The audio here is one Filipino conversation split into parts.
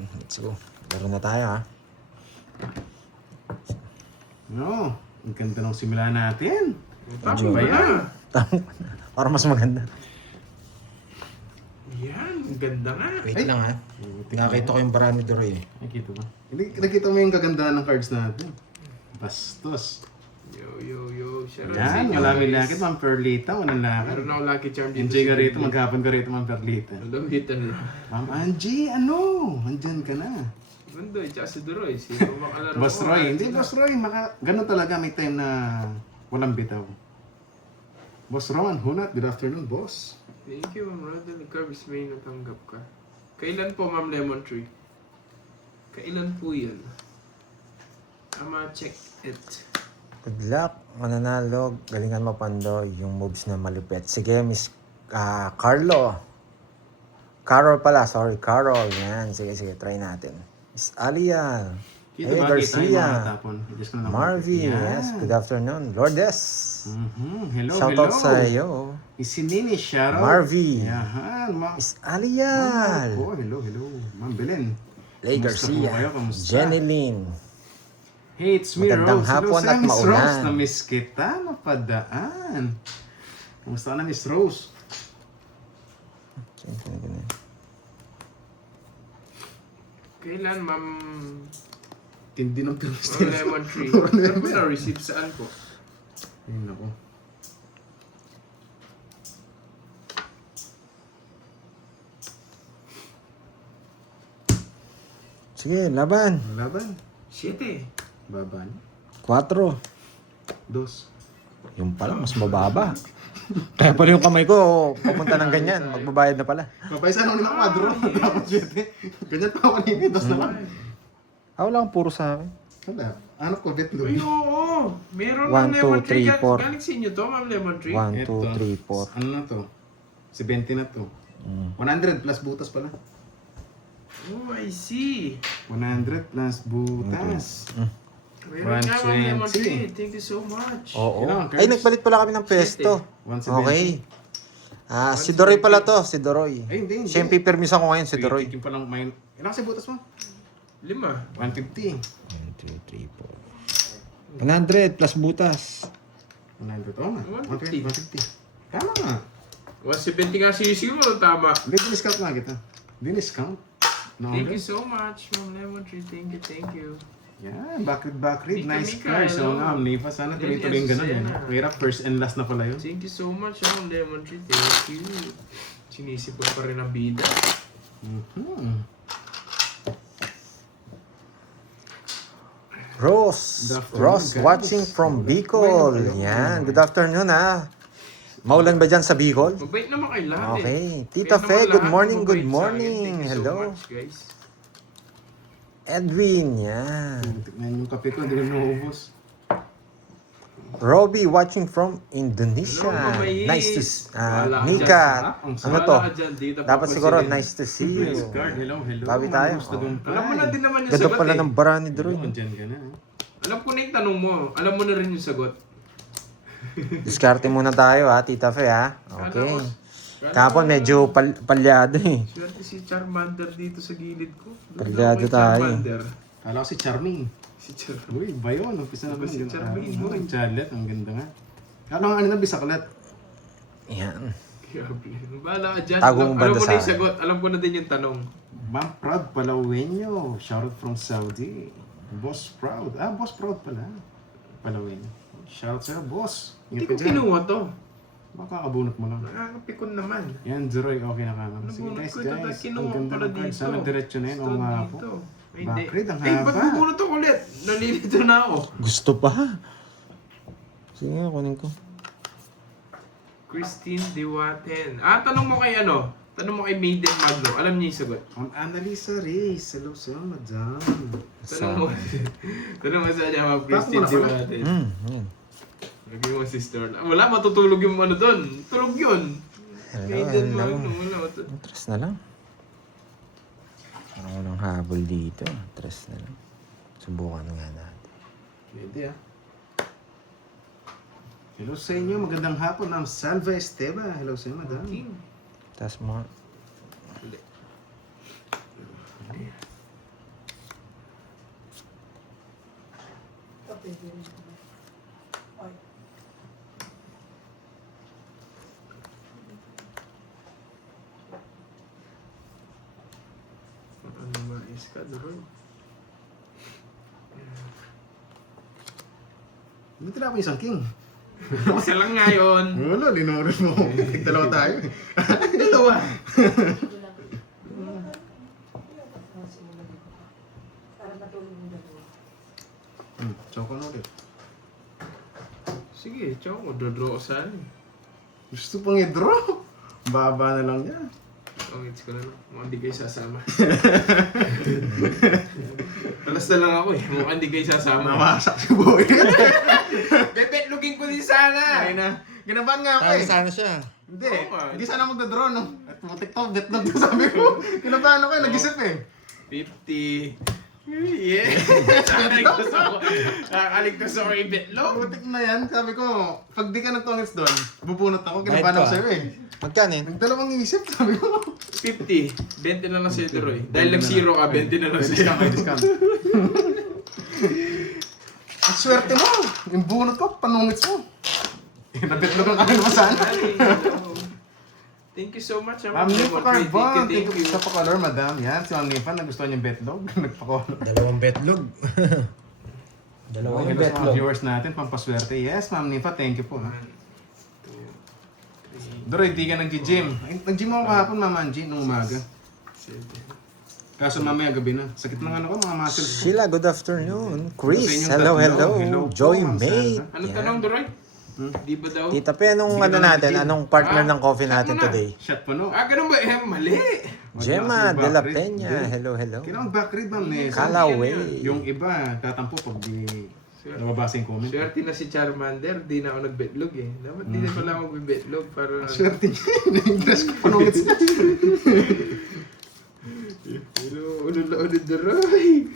Ayun, let's go. Laro na tayo ha. No, ang ganda ng simula natin. Medyo- Ba yan? Para mas maganda. Yan, ang ganda nga. Wait lang ha. Nakakita ko yung barami Doroy eh. Nakita ba? Hindi, nakita mo yung kagandahan ng cards natin. Bastos. Yo. Shout out sa Yan, inyo, maraming guys. lakit, Ma'am Perlita. Walang lakit. Meron ako lucky charm dito. Enjoy ka sa rito, gilid. maghapon ka rito, Ma'am Perlita. Lamitan na. Ma'am Angie, ano? Andyan ka na. Ganda, tsaka si Duroy. Sino makalaro Boss ko? Roy, hindi Boss Roy. Ganun talaga, may time na walang bitaw. Boss Rowan, Hunat, good afternoon, boss. Thank you, Ma'am Rodel. Carbs may natanggap ka. Kailan po, Ma'am Lemon Tree? Kailan po yan? Ama, check it. Good luck, mananalo. Galingan mo, Pandoy. Yung moves na malupit. Sige, Miss Carlo. Carol pala, sorry. Carol. Yan, sige, try natin. Miss Alia. Kita Hey, ba, kita yung Garcia. mga tapon. Diyos ko na naman. Marvy. Yan. Yes, good afternoon. Lourdes. Hello, Shoutout hello. sa iyo. Isinini, shoutout. Marvy. Yahan, Miss Alial. Oh, hello. Ma'am Belen. Lay Kamusta po Garcia. kayo? Kamusta? Jenny Lynn. Hey, it's me, Magandang Rose. hapon Hello, at sa'yo, Miss maulan. Rose. Na-miss kita. Napadaan. Kamusta ka na, Miss Rose? Kailan, Ma'am Tindi ng pills. Lemon Tree? Ano po na-receive saan po? Ayun ako. Sige, laban. Laban. 7. Baban. 4. Dos. Yung pala, mas mababa. Kaya pala yung kamay ko, papunta ng ganyan. Magbabayad na pala. Mapaysa na ako ni Makwadro. Tapos 7. Ganyan pa ako kanina. Dos na lang. Wala kang puro sa akin. Wala. Ano ko, bet Ay, doon. oo. Meron One, ng Lemon two, Tree. three, four. Galing sa inyo to, Ma'am Lemon Tree. 1, 2, 3, 4. Ano na to? 70 na to. 100 plus butas pala. Oh, I see. 100 plus butas. Meron nga, Ma'am Lemon 120. Tree. Thank you so much. Oo. Yun lang, Ay, Curtis. nagpalit pala kami ng pesto. 170. Okay. Si Doroy pala to. Si Doroy. Ay, hindi. Siya yung pipirmisan ko ngayon, si Doroy. Tikim pa lang may... Ilan kasi butas mo? 5. 150. 1, 2, 3, 4. 100 plus butas. 100. Oo nga. 150. 150. Tama nga. 170 nga sisiyo mo. Tama. Hindi, discount nga kita. Discount. No, Thank you so much, Ma'am Lemon Tree. Thank you. Yan, back read. Mika, Nice Mika, card. So hello. nga, Nifa, sana tuloy-tuloy yung ganun. Azucena. Hirap, first and last na pala yun. Thank you so much, Ma'am Lemon Tree. Thank you. Sinisipon pa rin ang bida. Rose. Good afternoon, Ross guys. watching from Bicol. Yan. Good afternoon ha. Maulan ba dyan sa Bicol? Mabait naman kayo lahat Okay. eh. Tita Kayo Fe, naman good lahat, morning, mabait good sa akin. morning. Thank you Hello. so much, guys. Edwin, yan. Tignan yung kape ko, hindi ko naubos. Robbie watching from Indonesia. Hello, mabait. Nice to Wala ka Mika. dyan. Ano Wala to? ka dyan, dito Dapat pa siguro sila. nice to see you. Nice card. Hello. Bawi tayo. Gusto kong Alam mo na din naman yung Ganda sagot pala eh. ng bara ni Droy. Andyan ka na. Alam ko na yung tanong mo. Alam mo na rin yung sagot. Diskarte muna tayo ha, Tita Fe ha. Okay. Kala Kahapon ko- medyo palyado eh. Swerte si Charmander dito sa gilid ko. Palyado Kay tayo. Charmander. Kala ko si Charming. Si Charmander. Uy, ba yun? Umpisa na ba Si Charming, boy. Charlotte, ang ganda nga. Kala nga ano na, bisaklat. Yan. Grabe. Bahala ka dyan. Tago mo Alam banda mo sa na yung akin. sagot. Alam ko na din yung tanong. Ma'am Proud Palawenyo. Shoutout from Saudi. Boss Proud. Boss Proud pala. Palawenyo. Shoutout sa'yo, boss. Hindi Ingat ko ka dyan. kinuha to. Baka kabunot mo lang. Nakakapikon naman. Yan, Zeroy, okay na kami. Sige Nabunot guys, ko ito. guys. Kinuha Ang ko ganda pala ng card. dito. Sana diretso na yun. Oo nga po. Dito. Ay, hindi. Backread, ang Ay, ba't haba. bubunot ako ulit? Nalilito na ako. Gusto pa. Sige nga, kunin ko. Christine Diwaten. Tanong mo kay ano? Tanong mo kay Maiden Magno. Alam niya yung sagot. Ang Annalisa Reyes. Hello sir, madam. Tanong mo. Tanong mo sa niya, Ma'am Christine Tako na pala. Diwaten. Yan. Lagi mo sister. Wala, matutulog yung ano doon. Tulog yun. Maiden hello. Magno. Wala. Tres na lang. Parang walang habol dito. Tres na lang. Subukan nga natin. Pwede Hello sa inyo. Magandang hapon, Ma'am Salva Esteva. Hello sa inyo, madam. King. Taas mo. pwede rin. Ay. Ano mais ka, Doroy? Hindi tila ako isang king. Isa lang nga yun. Wala, linorin mo. Dalawa tayo. Dalawa. Ito lang. Para matulog yung dalawa. Choco na ulit. Sige, chow, dodraw ko saan. Gusto pang i-draw. Baba na lang yan. Pangits ko na lang. Mukhang di kayo sasama. Alas na lang ako eh. Mukhang di kayo sasama. Namasak si boy. Bebetlugin ko din sana. Ay na. Ginabahan nga ako Tayo eh. sana siya. Hindi. Oo nga. Hindi sana magdadraw no. At mutik to, betlog na sabi ko. Ginabahan ako eh. Nag-isip eh. 50. Yeah. Nakaligtas ako. Nakaligtas ako yung betlog. Mutik na yan. Sabi ko, pag di ka nagtongits doon, bubunot ako. Ginabahan ako sa'yo eh. Magkano yun? Nagdalawang isip, sabi ko. 50. 20 na lang sa'yo, Doroy. Dahil nag-zero ka, 20 na lang sa'yo. Discount. Ang swerte mo. Yung bunot ko, panungits mo. Nabetlog ang akin mo sana. Thank you so much. Ma'am Nifa Carbon, thank you you. sa pa-color, madam. Yan, si Ma'am Nifa, nagustuhan yung betlog. Nagpa-color. Dalawang betlog. Dalawang Hello sa mga betlog. viewers natin, pampaswerte. Yes, Ma'am Nifa, thank you po. Ha? Doroy, di ka nag-gym. Nag-gym ako kahapon, Ma'am Angie, nung umaga. Kaso mamaya gabi na. Sakit ng ano ko, mga muscles ko. Sheila, good afternoon. Sa Chris, inyong hello, tatlo. hello. Hello po, Joy Ma'am May. Sandra. Anong tanong, Doroy? Di ba daw? Tita Pe, anong Hindi ka ano daw natin? nag-gym. Anong partner Ah, ng coffee shot natin mo na. today? Shot po no. Ganun ba? Mali. Gemma Wala de kasi la back rib. Peña, Hindi. hello, hello. Kailangan back rib, Ma'am Nessa. Calaway. Yung iba, tatampo pag di nababasa yung comment. Swerte na si Charmander, di na ako nagbetlog eh. Dapat di na pala ako magbetlog para... Swerte niya. Yung dress ko, panungits na. Pero ulo na ulit Doroy.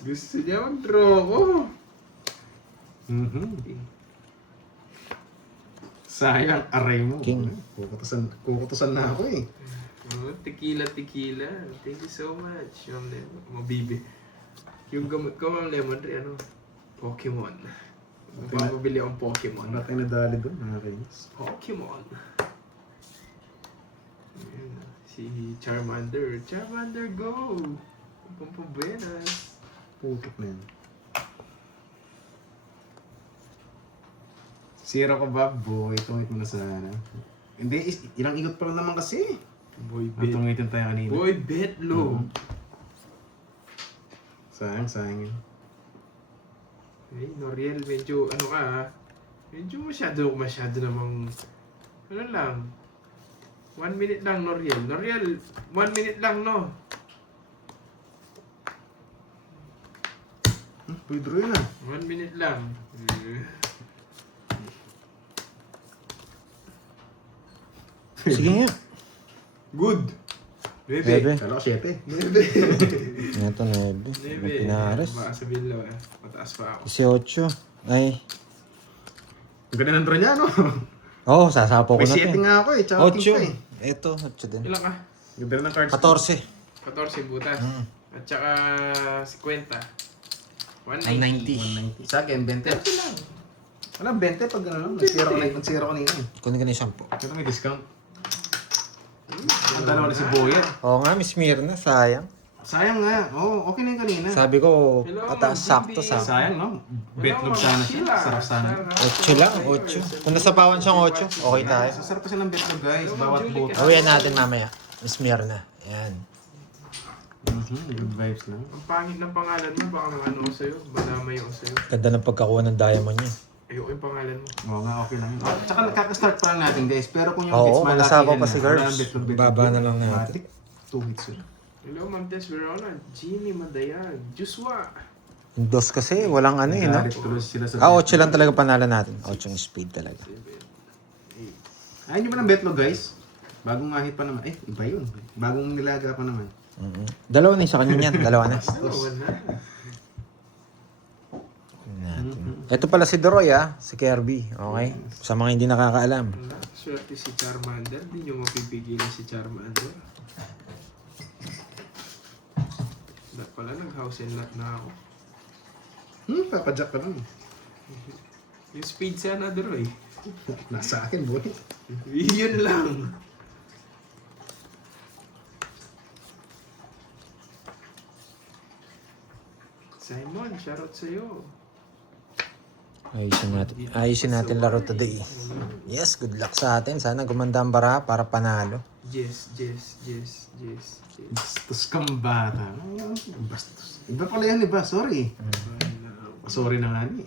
Gusto niya mag-draw ko. Sayang, aray mo. King. Kukutusan na ako eh. Oh, tequila. Thank you so much. Ma'am Lemon. Mabibi. Yung gamot ko, Ma'am Lemon Tree, ano? Pokemon. Magpapabili akong Pokemon. Wala tayong nadali doon, nakakainis. Pokemon. Ayan, si Charmander. Charmander, go! Pampabenas. Putok na yan. Zero ka ba, boy? Tungit mo na sana. Hindi, ilang ikot pa lang naman kasi. Boy Bet. Natungitin tayo kanina. Boy Betlo. Sayang yun. Hey, Noriel, medyo ano ka ha? Medyo masyado namang ano lang. 1 minute lang, Noriel. Noriel, 1 minute lang, no? Pwede rin ah. 1 minute lang. Sige nga. Good. Bebe. Bebe. Kala ko 7. Bebe. Ito, 9. Bebe. Pinares. Baka sabihin lang eh. Mataas pa ako. 18. Ay. Ang ganda ng draw niya, no? Oh, sasapo ko May na 7 to. nga ako eh. Tsaka king pa eh. 8. Ito, 8 din. Ilan ka? Ganda ng cards. 14. 14 butas. At saka 50. 190. 190. Sa akin, 20. Ito lang. Wala, 20 pag ano, nag-zero kanina eh. Kunin ko na yung 10. Pero may discount. Ang dalawa na si Boya. Oo nga, Miss Mirna, sayang. Sayang nga. Oo, okay na yung kanina. Sabi ko, Hello, pataas Ma'am sakto Bibi. sa Sayang, no? Betlog sana siya. Sarap sana. 8 lang, 8. Kung nasapawan siyang 8, okay tayo. Sarap kasi ng betlog, guys. Bawat buto. Awayan natin mamaya. Miss Mirna. Yan. Good vibes lang. Ang pangit ng pangalan mo, baka ano ko sa'yo, madamay ako sa'yo. Ganda ng pagkakuha ng diamond niya. Ayoko yung pangalan mo. Oo nga, okay lang. Tsaka nakaka-start pa lang natin, guys. Pero kung yung Oo, hits kung malaki nasapaw yan pa na, si wala Garbs, nang betlog. baba na lang natin. Matik, 2 hits yun. Hello, Ma'am Tess Verona, Jimmy Madayag, Joshua. Yung dos kasi, walang ano eh, no? Galit tuloy sila sa Ah, 8 lang talaga panalo natin. 8 yung speed talaga. Ayun nyo ba ng betlog, guys? Bagong ahit pa naman. Eh, iba yun. Bagong nilaga pa naman. Dalawa na yung sa kanya yan. Dalawa na. Dalawa na. Ito pala si Doroy si Kirby. Okay? Sa mga hindi nakakaalam. Wala, swerte si Charmander. Hindi nyo mapipigilan si Charmander. Dapat pala nag-house and lot na ako. Papadyak ka lang. Yung speed sana Droy. Nasa akin, boy. Yun lang. Simon, shoutout sa'yo. Ayusin natin laro today. Yes, good luck sa atin. Sana gumanda ang bara para panalo. Yes. Bastos kang bata. Bastos. Iba pala yan, iba. Sorry. Sorry na nga ni.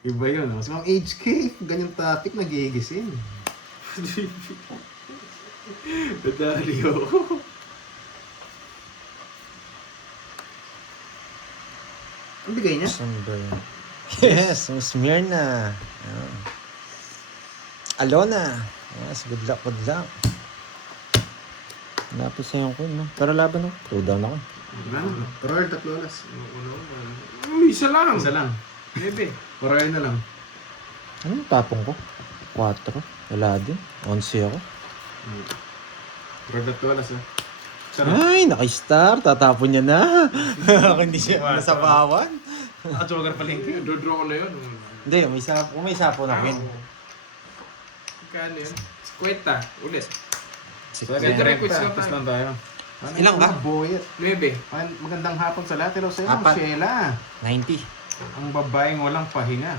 Iba yun. No? So, ang HK, ganyang topic, nagigisin. Medalyo. Ang bigay niya? Saan ba yun? Yes, Miss Mirna. Alona. Yes, good luck. Lapis sa yung queen, no? Pero laban, no? 2 down ako. Ano? Royal, 3 oras. Uy, isa lang. Isa lang. Bebe. Royal na lang. Ano yung tapong ko? 4. Wala din. 11 ako. Royal, 3 oras, ha? Sarap. Ay, naka-star. Tatapon niya na. Ako hindi siya nasabawan. Joker pala yung Dodraw ko na yun. Hindi, kung may sapo na queen. Kano yun? 50. Ulit. So, Ito request lang tayo. lang tayo. Ilang ba? Boyet. 9. Magandang hapon sa lahat. Pero sa'yo, Apat. Sheila. 90. Ang babaeng walang pahinga.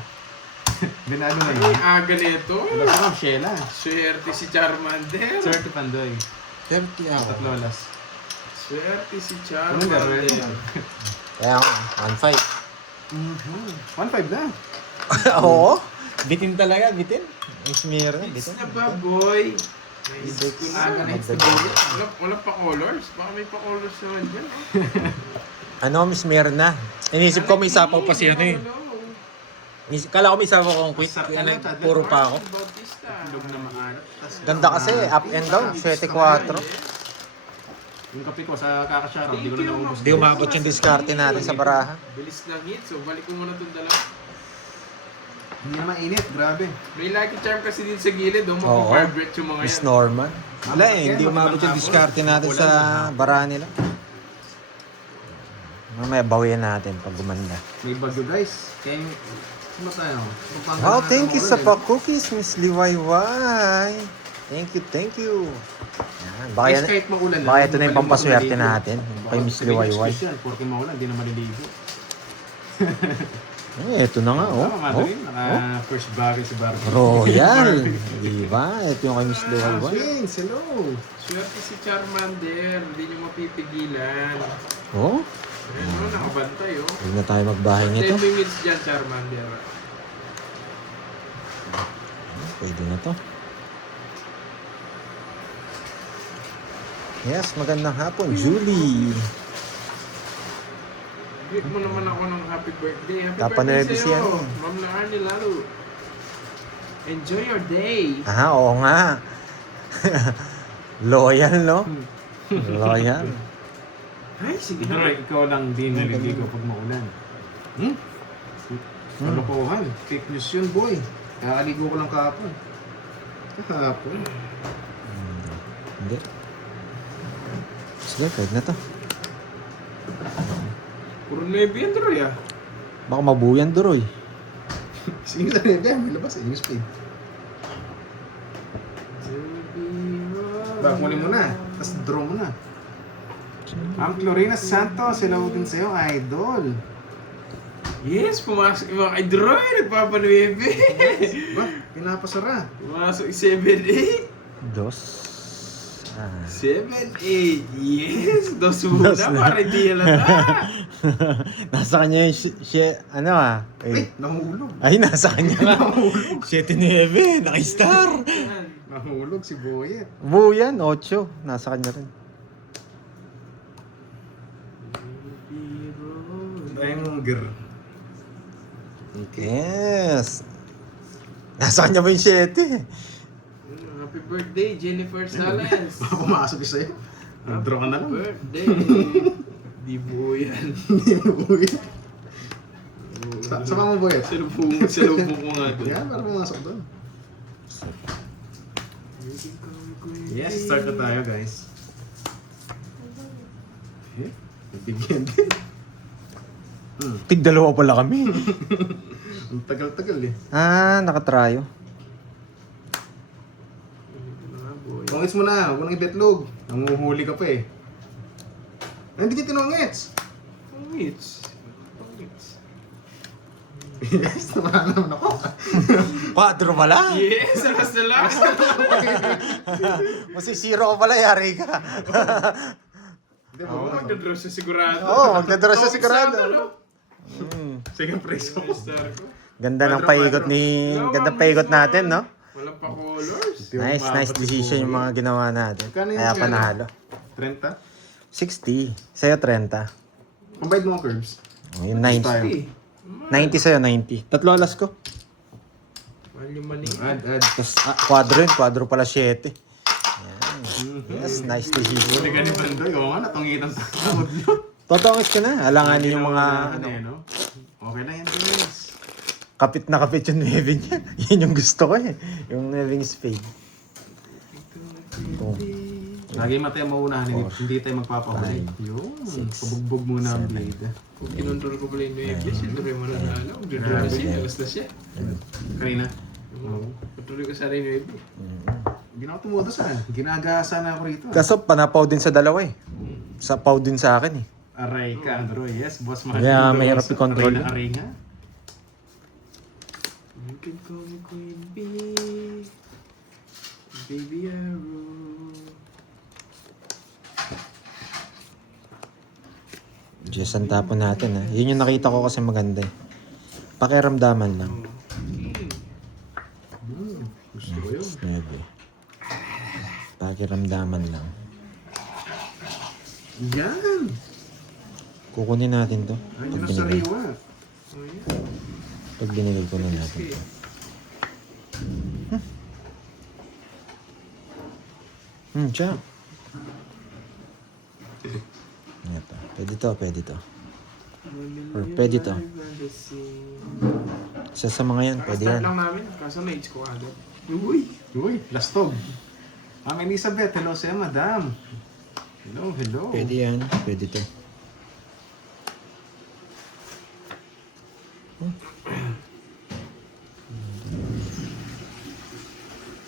Binalo na Ay, yun. aga nito. Wala sa Sheila. Swerte si Charmander. Swerte Pandoy. 30 ako. 3 oras. Swerte si Anong garo Charmander. yun? Kaya ako, 1-5. 1-5 na. Oo. Bitin talaga, bitin. Miss Mirna, It's bitin. na ba, boy? Nice Bitin. ko na. Aga na Bitin. Wala pa colors? Baka may pa colors naman dyan. Ano, Miss Mirna? Inisip ko may sapaw pa siya ano eh. Kala ko may sapaw kong quit. Puro pa ako. Lug na maalat. Ganda kasi, up and down. 7-4. Yung kape ko sa kakasyaran, hindi ko na naubos. Hindi umabot yung diskarte natin sa baraha. Bilis ng hit. So, balik ko muna itong dalawa. Hindi na mainit, grabe. May lucky charm kasi din sa gilid. Oo. Mapaparbret yung mga Miss yan. Norman. Wala eh, hindi umabot yung diskarte natin sa baraha nila. Mamaya bawian natin pag gumanda. May bagyo guys. Kaya, sino tayo? Wow, thank you sa pa-cookies, Miss Liwayway. Thank you. Yan, baka yan, Kahit maulan baka ito na yung pampaswerte natin. Kay Miss Liwayway. Porque maulan, hindi na maliligo. Eh, ito na nga, oh. Madeline, naka first barrel si Barbie. Royal. Diba? Ito yung kay Miss Liwayway. James, hello. Swerte si Charmander. Hindi nyo mapipigilan. Oh, Ano, nakabantay oh. huwag na tayo magbahay 10 nito. minutes dyan, Charmander. Pwede na to. Yes, magandang hapon, Julie. Greet mo naman ako ng happy birthday. Happy Kapanood birthday siya, sa'yo. eh. Ma'am na Arnie Lalo. Enjoy your day. Oo nga. Loyal, no? Loyal. Ay, sige Pero na. ikaw lang din naliligo pag maulan. Kalokohan. Fake news yun, boy. Nakakaligo ko lang kahapon. Kahapon. Hindi. Sige, pwede na to. Puro nebe yan, Troy ah. Baka mabuyan, Duroy. Sige lang yun, may labas eh, yung speed. Back mo na, tapos draw mo na. Ang Clorina Santos, hello din sa'yo, idol. Yes, pumasok yung mga kay Troy. Nagpapanuebe. Ba, pinapasara. Pumasok yung 7-8. Dos. 7-8. Yes. Dos muna Dos na. para hindi halata. Nasa kanya yung ano ah. Ay, nahulog. Ay, nasa kanya nga. 7-9, naka-star. Nahulog si Boyet. Buyan, 8. Nasa kanya rin. Banger. Yes. Nasa kanya ba yung 7? Happy birthday, Jennifer Salas. Pumasok yung sa'yo. Nag-draw ka na lang. Birthday. Di buo yan. Boyet. Sama mo, Boyet. Salubong ko nga doon. Yan, para pumasok doon. Yes, start na tayo, guys. Eh, nabigyan din. Tig-dalawa pala kami. Ang tagal-tagal eh. Ah, nakatrayo. Tungits mo na, huwag nang ibetlog. Nanguhuli ka pa eh. Ay, hindi ka tinungits. Pangits. Yes, naman naman ako. 4 pala. Yes, alas na last. Masisiro ka pala, yari ka. Hindi Oo, mo. magdadraw siya sigurado. Oo, magdadraw siya sigurado. Second prize ko. Star ko. Ganda ng paikot ganda paikot natin, no? Walang pa colors. Nice decision yung mga ginawa natin. Magkano yung Kaya kaya? panalo. 30? 60. Sa'yo 30. Combine mo ang curves. Oh, yung 90. Tayo. 90 sa'yo, 90. Tatlo alas ko. Mahal yung mani. Add. Tapos, quadro yun. Quadro pala 7. Yan. Yes, nice decision. Hindi ka ni Bandoy. Oo nga, natungitan sa tawag nyo. Totongis ko na. Alanganin yung mga Ano yan, no? Okay na yan, guys. kapit na kapit yung 9 niya. Yun yung gusto ko eh. Yung 9 spade. Ito. Lagi matay maunahan, hindi tayo magpapahuli. Yun, pabugbog muna ang blade. Kung kinontrol ko pala yung 9, siyempre mo na nalo. Magdadraw na siya. Alas na siya. Kanina? Oo. Patuloy ko sa rin yung 9. Hindi na ako tumutos ginagasa na ako rito. Kaso panapaw din sa dalawa eh. Sa paw din sa akin eh. Aray ka, Androy. Yes, boss. Kaya mahirap i-control yun. Aray nga. You can call me Queen Bee. Baby Arrow. Diyos, ang tapon natin ha. Yun yung nakita ko kasi maganda eh. Pakiramdaman lang. Gusto ko yun. 9. Pakiramdaman lang. Yan! Kukunin natin to. Ayun Pag ang binigay. sariwa. Oh, yeah. Pag binigay ko na natin Okay. to. Siya. Ito. Pwede to. Or pwede to. Isa sa mga yan, pwede Start yan. lang namin. Kaso na-age ko agad. Uy! Uy, lastog. Ang Elizabeth, hello sa'yo, madam. Hello. Pwede yan, pwede to.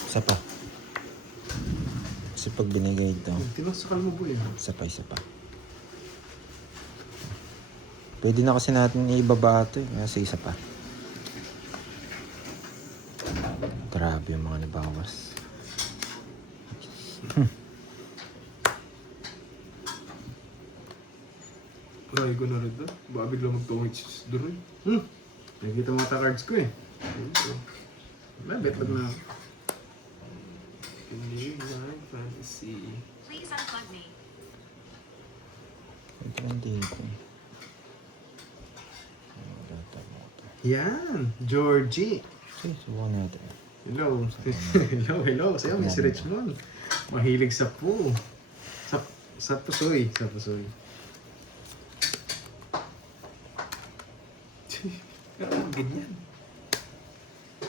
Isa pa. Kasi pag binigay ito, Tinasakal mo po yun. isa pa. Pwede na kasi natin ibaba ito eh, kasi isa pa. Grabe yung mga nabawas. Try ko na rin doon. Baka bigla magtungit si Droy. Nakikita mo ata cards ko eh. Wala, betlog na ako. New Line Fantasy. Please unplug me. Ito lang dito. Yan, Georgie. Okay, subukan natin. Hello. hello. Sa'yo, Miss Richmond. Mahilig sa po. Sa pusoy. Ganyan.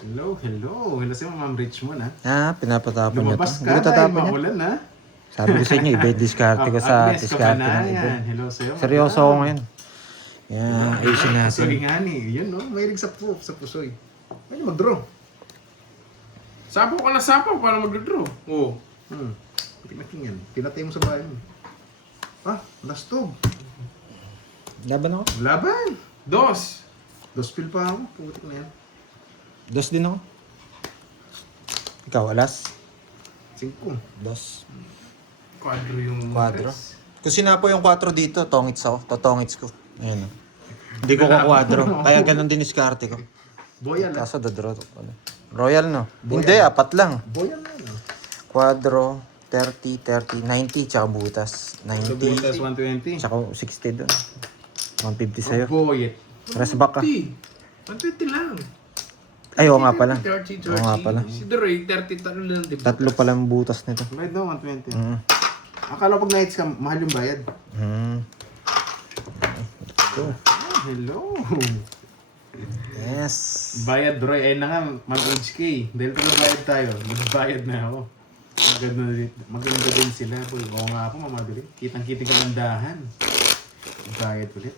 Hello. Hello sa'yo, Ma'am Richmond ha. Pinapatapon niya to. Lumabas Hindi ka ko dahil tatapon yan. maulan ha. Sabi ko sa inyo, iba yung diskarte ko sa Agnes diskarte ng iba. Kabanayan. Hello sa'yo. Seryoso ako ngayon. Yeah, ayusin natin. Pusoy nga ni. Yan no, mahilig sa pusoy. Ay, mag-draw. Sapaw ka na sapaw para mag-draw. Oo. Tingnan yan. Pinatay mo sa bahay mo. Lastog. Laban ako. Laban. Dos. Dospil pa ako. Putik na yan. Dos din ako. Ikaw, alas? 5. Dos. Quadro yung Quadro. tres. Kung sinapo yung 4 dito, tongits ako. Totongits ko. Ayan o. Hindi ko kukwadro. Kaya ganun din diskarte ko. Boyal ha. Kaso dodraw. Royal no? Hindi, 4 lang. Boyal na no. Quadro, 30, 90, tsaka butas. 90, Butas 120. tsaka 60 doon. 150 sa'yo. Boyet. Rest back ka. 120 lang. Ay, oo nga pala. 30. Oo nga pala. Si Droy, 30 talo lang din. 3 pala ang butas nito. Bayad daw 120. Mm. Akala pag nights ka, mahal yung bayad. Hello. Yes. Bayad, Roy. Ayun na nga, mag-HK. Dahil pala bayad tayo, magbayad na ako. Maganda din sila. Boy. Oo nga ako, mamadali. Kitang-kiting ka ng dahan. Bayad ulit.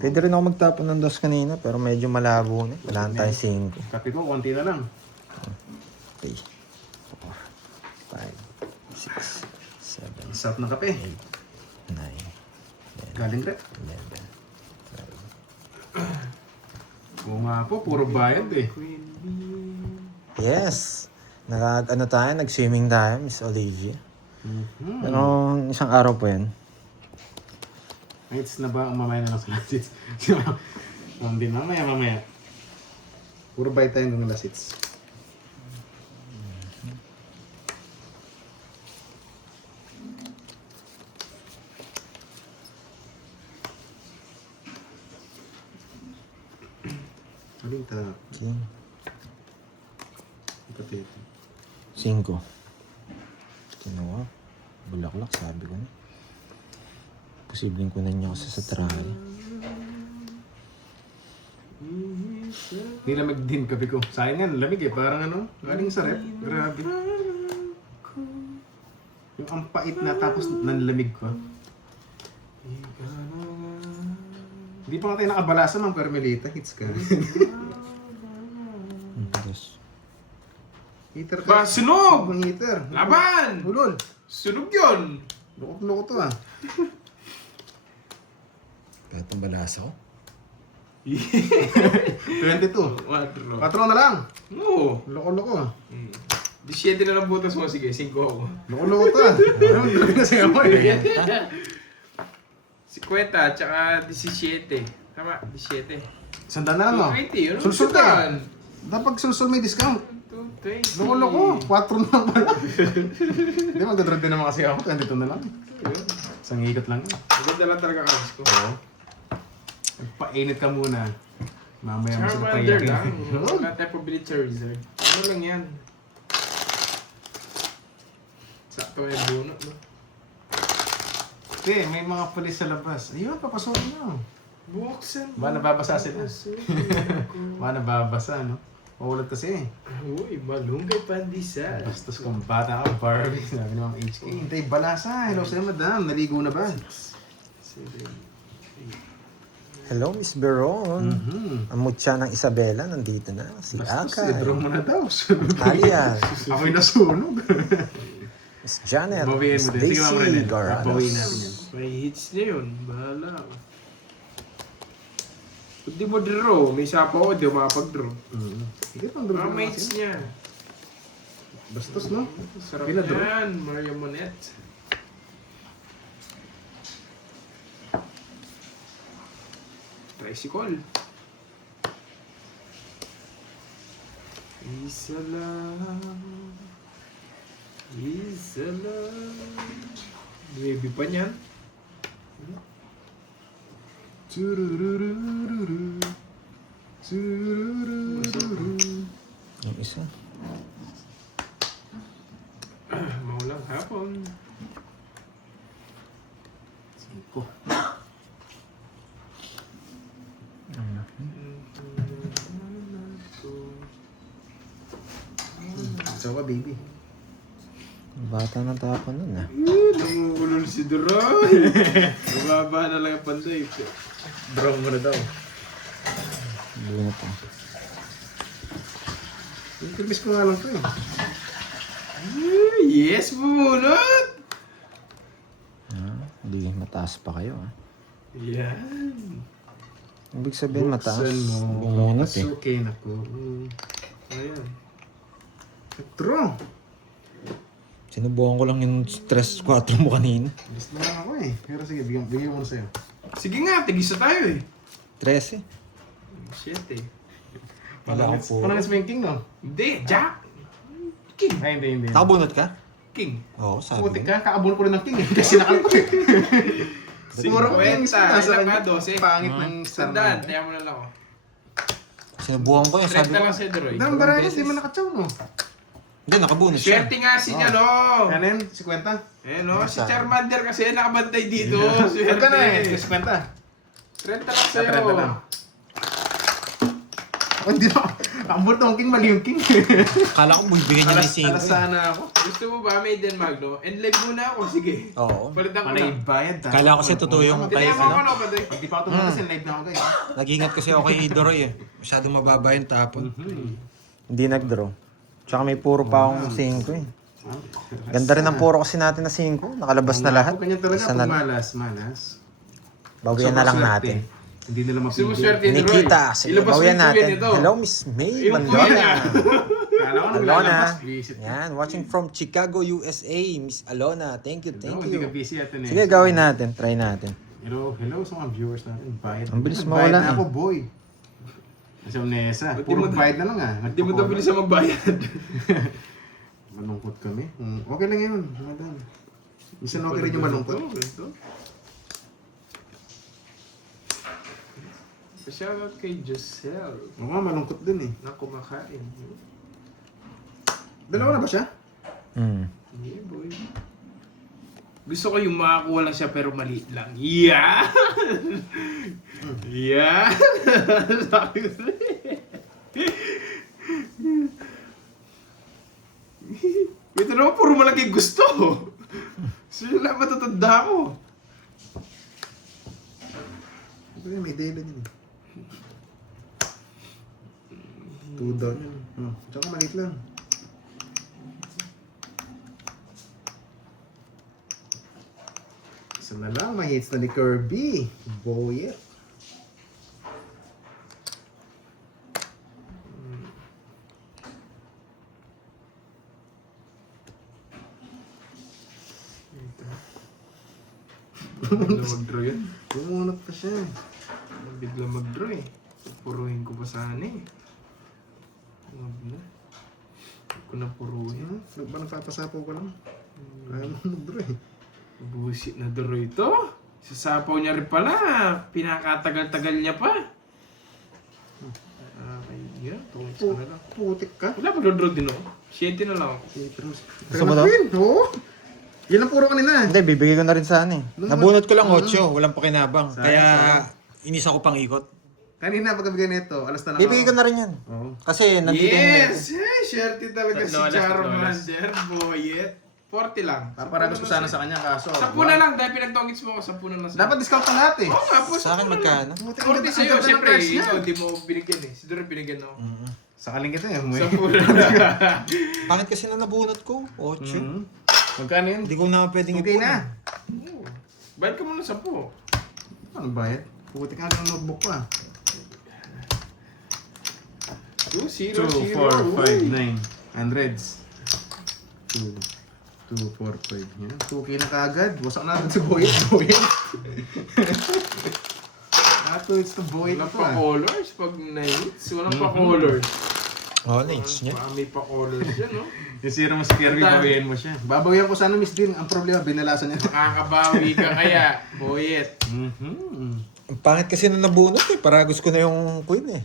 Pwede rin ako magtapon ng dos kanina, pero medyo malabo na. Wala na tayo 5. Kape ko, konti na lang. 3, 4, 5, 6, 7, Sarap ng kape. 9, Galing rep. 11. Oo nga po, puro bayad eh. Queen bee. Yes! Nag-swimming tayo, Miss Olivia. Mhm. Pero isang araw po yan. Nights na ba? Mamaya na lang sa last hits. Hindi, mamaya. Puro bayad tayo ng last hits. Aling ta. King. Potato. 5. Kinuha. Bulaklak, sabi ko na. Posibleng kunan niya kasi sa try. Nilamig din kape ko. Sayang yan, lamig eh. Parang ano, galing sa rep. Grabe. Yung ang pait na tapos nanlamig ko. Hindi pa nga tayo nakabalasa, Ma'am Carmelita. Hits ka. Yes. Heater Ba, ka. sunog! Ang heater. Laban! Ulol. Sunog yun! Loko-loko to ah. Kahit ang balasa ko. 22. Quadro. 4 na lang. Oo. Loko-loko. 17 na lang butas mo. Sige, 5 ako. Loko-loko to ah. Ano, grabe na siya mo eh. 50 tsaka 17. Tama, 17. Sandaan na lang no? 20, yun. Sulsul ka. Dapat sulsul may discount. 20. Loko-loko. 4 na lang pala. Hindi, magdadrag din naman kasi ako. 22 na lang. Isang ikot lang. Maganda lang talaga cards ko. Oo. Painit ka muna. Mamaya mo sila Charmander paiyakin. lang. Wala tayo pabili Charizard. Ano lang yan? Sakto yung bunot, no? Hindi, may mga pulis sa labas. Ayun, papasokin nyo. Buksan Ba, nababasa sila? Buksan. Ba, nababasa, no? Maulat kasi. Uy, malunggay pandesal. Bastos kung bata ka, Barbie. Sabi ni Ma'am HK. Hintay, balasa. Hello sa'yo, madam. Naligo na ba? 7. Hello, Miss Veron. Mhm. Ang mutya ng Isabela, nandito na. Si Bastos, Akay. sidro mo na daw. Alias. Ako'y nasunog. Miss Janet. Bawiin Miss mo din. Sige, Ma'am Daisy Renel. Garados. Bawiin natin yan. May hits na yun. Bahala ka. Kung di mo draw, may sapa ko, di mo makapag-draw. Sige, pang Mga drama mates natin. niya. Bastos, no? Sarap Pinadraw. yan, Mario Monet. Tricycle. Isa lang. Isa lang. Baby pa niyan. Turururururu. Turururururu. Yung isa. Maulang hapon. Cinco. So ka, baby. Bata na tapon nun ah. Namumulol si Duroy. Bumaba na lang yung panday. Draw mo na daw. Bunot ah. Miss ko nga lang to eh. Yes, bumunot! Hindi, mataas pa kayo ah. Yan. Ibig sabihin mataas. Buksan mo. Bumunot eh. Pasukin ako. Ayan. Draw. Sinubukan ko lang yung stress 4 mo kanina. Gusto na lang ako eh. Pero sige, bigyan mo na sa'yo. Sige nga, tigisa tayo eh. 13. Shit eh. Wala ako po. Panangis mo yung king, no? Hindi, Jack! King. Ay, hindi. Nakabunot ka? King. Oo, sabi Putik ko. ka, kakabon ko rin ng king eh. Kasi nakal ko eh. Puro ko yung 50. Ilan ka, 12? Pangit ng Sandaan, tayo mo na lang ako. Sinubukan ko yun, sabi 30 ko. lang sa'yo, Duroy. Dang barangay, hindi mo nakatsaw, no? Hindi, nakabunot siya. Swerte nga si niya, no? Kanin, 50. Eh, no? Si Charmander kasi nakabantay dito. Swerte. Magkano eh? 50. 30 lang Sa 30 lang. sa'yo. Oh, hindi na. Nakabot ng king, mali yung king. Kala ko bibigyan niya ng 5. Alas sana ako. Gusto mo ba may Denmark, no? And live muna ako, sige. Oo. Palitan ko Panay na. bayad. Kala ko kasi totoo yung Tinaya mo ano? ako, no, Paday? Pag di pa ako tumunta, live na ako guys. Nag-ingat kasi ako kay Idoroy eh. Masyadong mababa yung tapon. Mhm. Hindi nag-draw. Tsaka may puro pa akong 5 eh. Ganda rin ang puro kasi natin na 5. Nakalabas na lahat. Ganyan talaga Isa pag na lang. malas. Bawian na lang Sobrang natin. swerte. Hindi nila Gusto mo mapigil. swerte ni Roy? Nikita, sige, Ilabas mo bawian yung natin. kuya nito. Hello, Miss May Yung kuya Bandona. niya. Kala ko Alona. naglalabas, visit. Yan, watching from Chicago, USA. Miss Alona, thank you, thank Hindi ka you. busy at Sige, gawin natin. Try natin. Hello sa mga viewers natin. Bayad. Ang bilis Bayad mawala na eh. ako, boy. Kasi Nesa, Ba't di puro mo- bayad na lang ah. Hindi mo daw bilis na magbayad. Malungkot kami. Okay lang yun, madam. Minsan okay rin yung malungkot. Ganito. Shoutout kay Giselle Oo nga, malungkot din eh. na kumakain. Dalawa na ba siya? Yeah, boy. Gusto ko yung makakuha lang siya pero maliit lang. Yeah! Yeah! Sabi ko sa'yo. Ito naman, puro malaki gusto. Sino lang matatanda ko? May dela din. $2 yan. Tsaka maliit lang. Isa na lang, may hits na ni Kirby. Boyet. Bigla mag-draw yun. Bumunot pa siya. Bigla mag-draw eh. Puruhin ko pa sana eh. Huwag na. Huwag ko na puruhin. Ba nagpapasapaw ko lang? Kaya mo mag-draw eh. Bullshit na draw ito. Sasapaw niya rin pala. Pinakatagal-tagal niya pa. Okay, yeah. Tungkol ko na lang. Putik ka. Wala pa draw din ako. 7 na lang ako. Gusto mo daw? Oo. Yan ang puro kanina. Hindi, bibigay ko na rin sana eh. Nabunot ko lang 8, walang pakinabang. Sayang, Kaya sayang. inis ako pang ikot. Kanina pagkabigay nito, alas na lang Bibigay ko na rin yan. Oo. Kasi nandito Yes! Hey, swerte talaga si Tatlo alas, Charmander, boyet. 40 lang. Paparagos ko sana sa kanya kaso. 10 na lang dahil pinagtongits mo ko 10 na lang. Dapat discount pa lahat eh. Oo nga po. Sa akin magkano? 40 sa'yo, siyempre. Ikaw, di mo binigyan eh. Si Doro binigyan ako. Sakaling kita eh. Umuwi. 10 na lang. Pangit kasi na nabunot ko. 8. Mhm. Magkano yun? Hindi ko na pwedeng Okay ipunan. na. Oo. Bayad ka muna 10. Ano bayad? Puti ka ng notebook pa. 2, 0, 2, 4, 5, 9. Hundreds. 2, 4, 5. Yan. 2K na kaagad. Wasak na agad sa Boyet. Ato, it's the Boyet Walang ito pa ah. colors pag nights. Walang pa colors. Oh, nice niya. May pa colors yan, no? Yung zero mo si Kirby, bawian mo siya. Babawian ko sana Miss Dean. Ang problema, binalasan niya. Makakabawi ka kaya, boyet. Ang pangit kasi na nabunot eh. Para gusto ko na yung queen eh.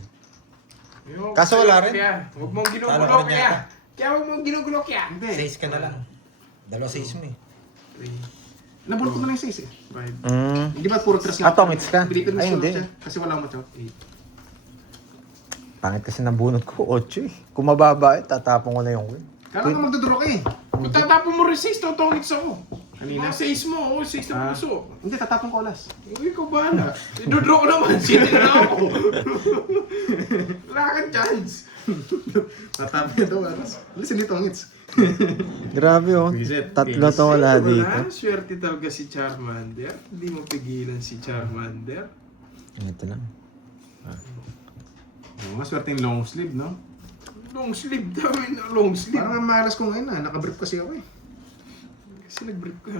Kaso wala rin. Kaya, huwag mong Talo ginugulo ka rin kaya. yata. Kaya huwag mong ginugulo kaya. Hindi. 6 ka na lang. 2 6 mo eh. 3, Nabulot ko na lang yung 6 eh. 5, Hindi ba puro tres Ah, tongits ka? Bili ko ng Ay, hindi. siya. Kasi wala akong matyaw. 8. Pangit kasi nabunot ko 8 eh. Kung mababa eh, tatapon ko na yung queen. Kala ko magdodraw ka eh. Kung tatapon mo rin 6, totongits ako. Kanina? Mga 6 mo, 6 na puso. Hindi, tatapon ko alas. Uy, ikaw bahala. Idodraw ko naman, 7 na ako. Wala kang chance. Tatapon niya daw alas. Listen dito, ngits. Grabe oh. Visit. 3 to wala dito. Wala, swerte talaga si Charmander. Hindi mo pigilan si Charmander. Ito lang. Mas swerte yung long sleeve, no? Long sleeve, dami na long sleeve. Parang ang malas ko ngayon ah. Nakabrief kasi ako eh. Kasi nag-brief ka.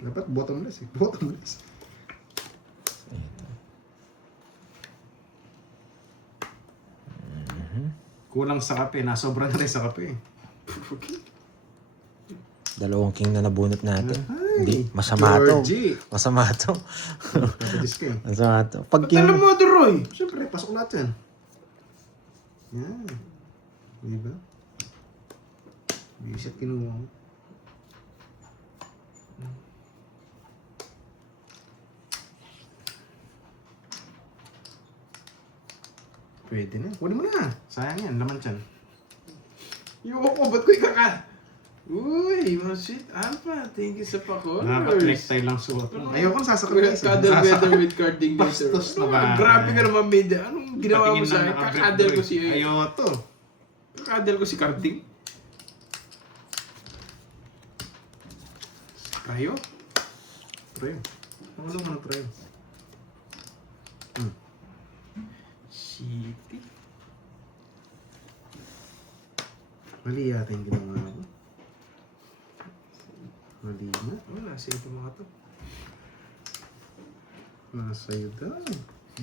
Dapat bottomless eh. Bottomless. Kulang sa kape. Nasobra na rin sa kape eh. Okay. 2 king na nabunot natin. Ay, Hindi, masama to. Georgie. Masama to. Napadis ka eh. Masama to. Pag Ba't alam king... mo, Doroy? Siyempre, pasok lahat yan. Yan. Diba? Bisit kinuha ko. Pwede na. Kunin mo na. Sayang yan. Laman tiyan. Yoko, ba't ko ikaka? Uy, mga sweet alpha. Thank you sa pa-colors. Nakaka-necktie lang suot mo. Ayoko na sasakralize. Cuddle weather with carding later. Bastos na ba? Grabe ka naman, Meda. Anong ginawa mo sa akin? Kakadal ko si... Ayoko to. Kakadal ko si carding. Rayo? Try. Ano mo na try? Shitty. Mali yata yung ginawa ko. Mali na. Oh, nasa ito mga to. Nasa iyo daw.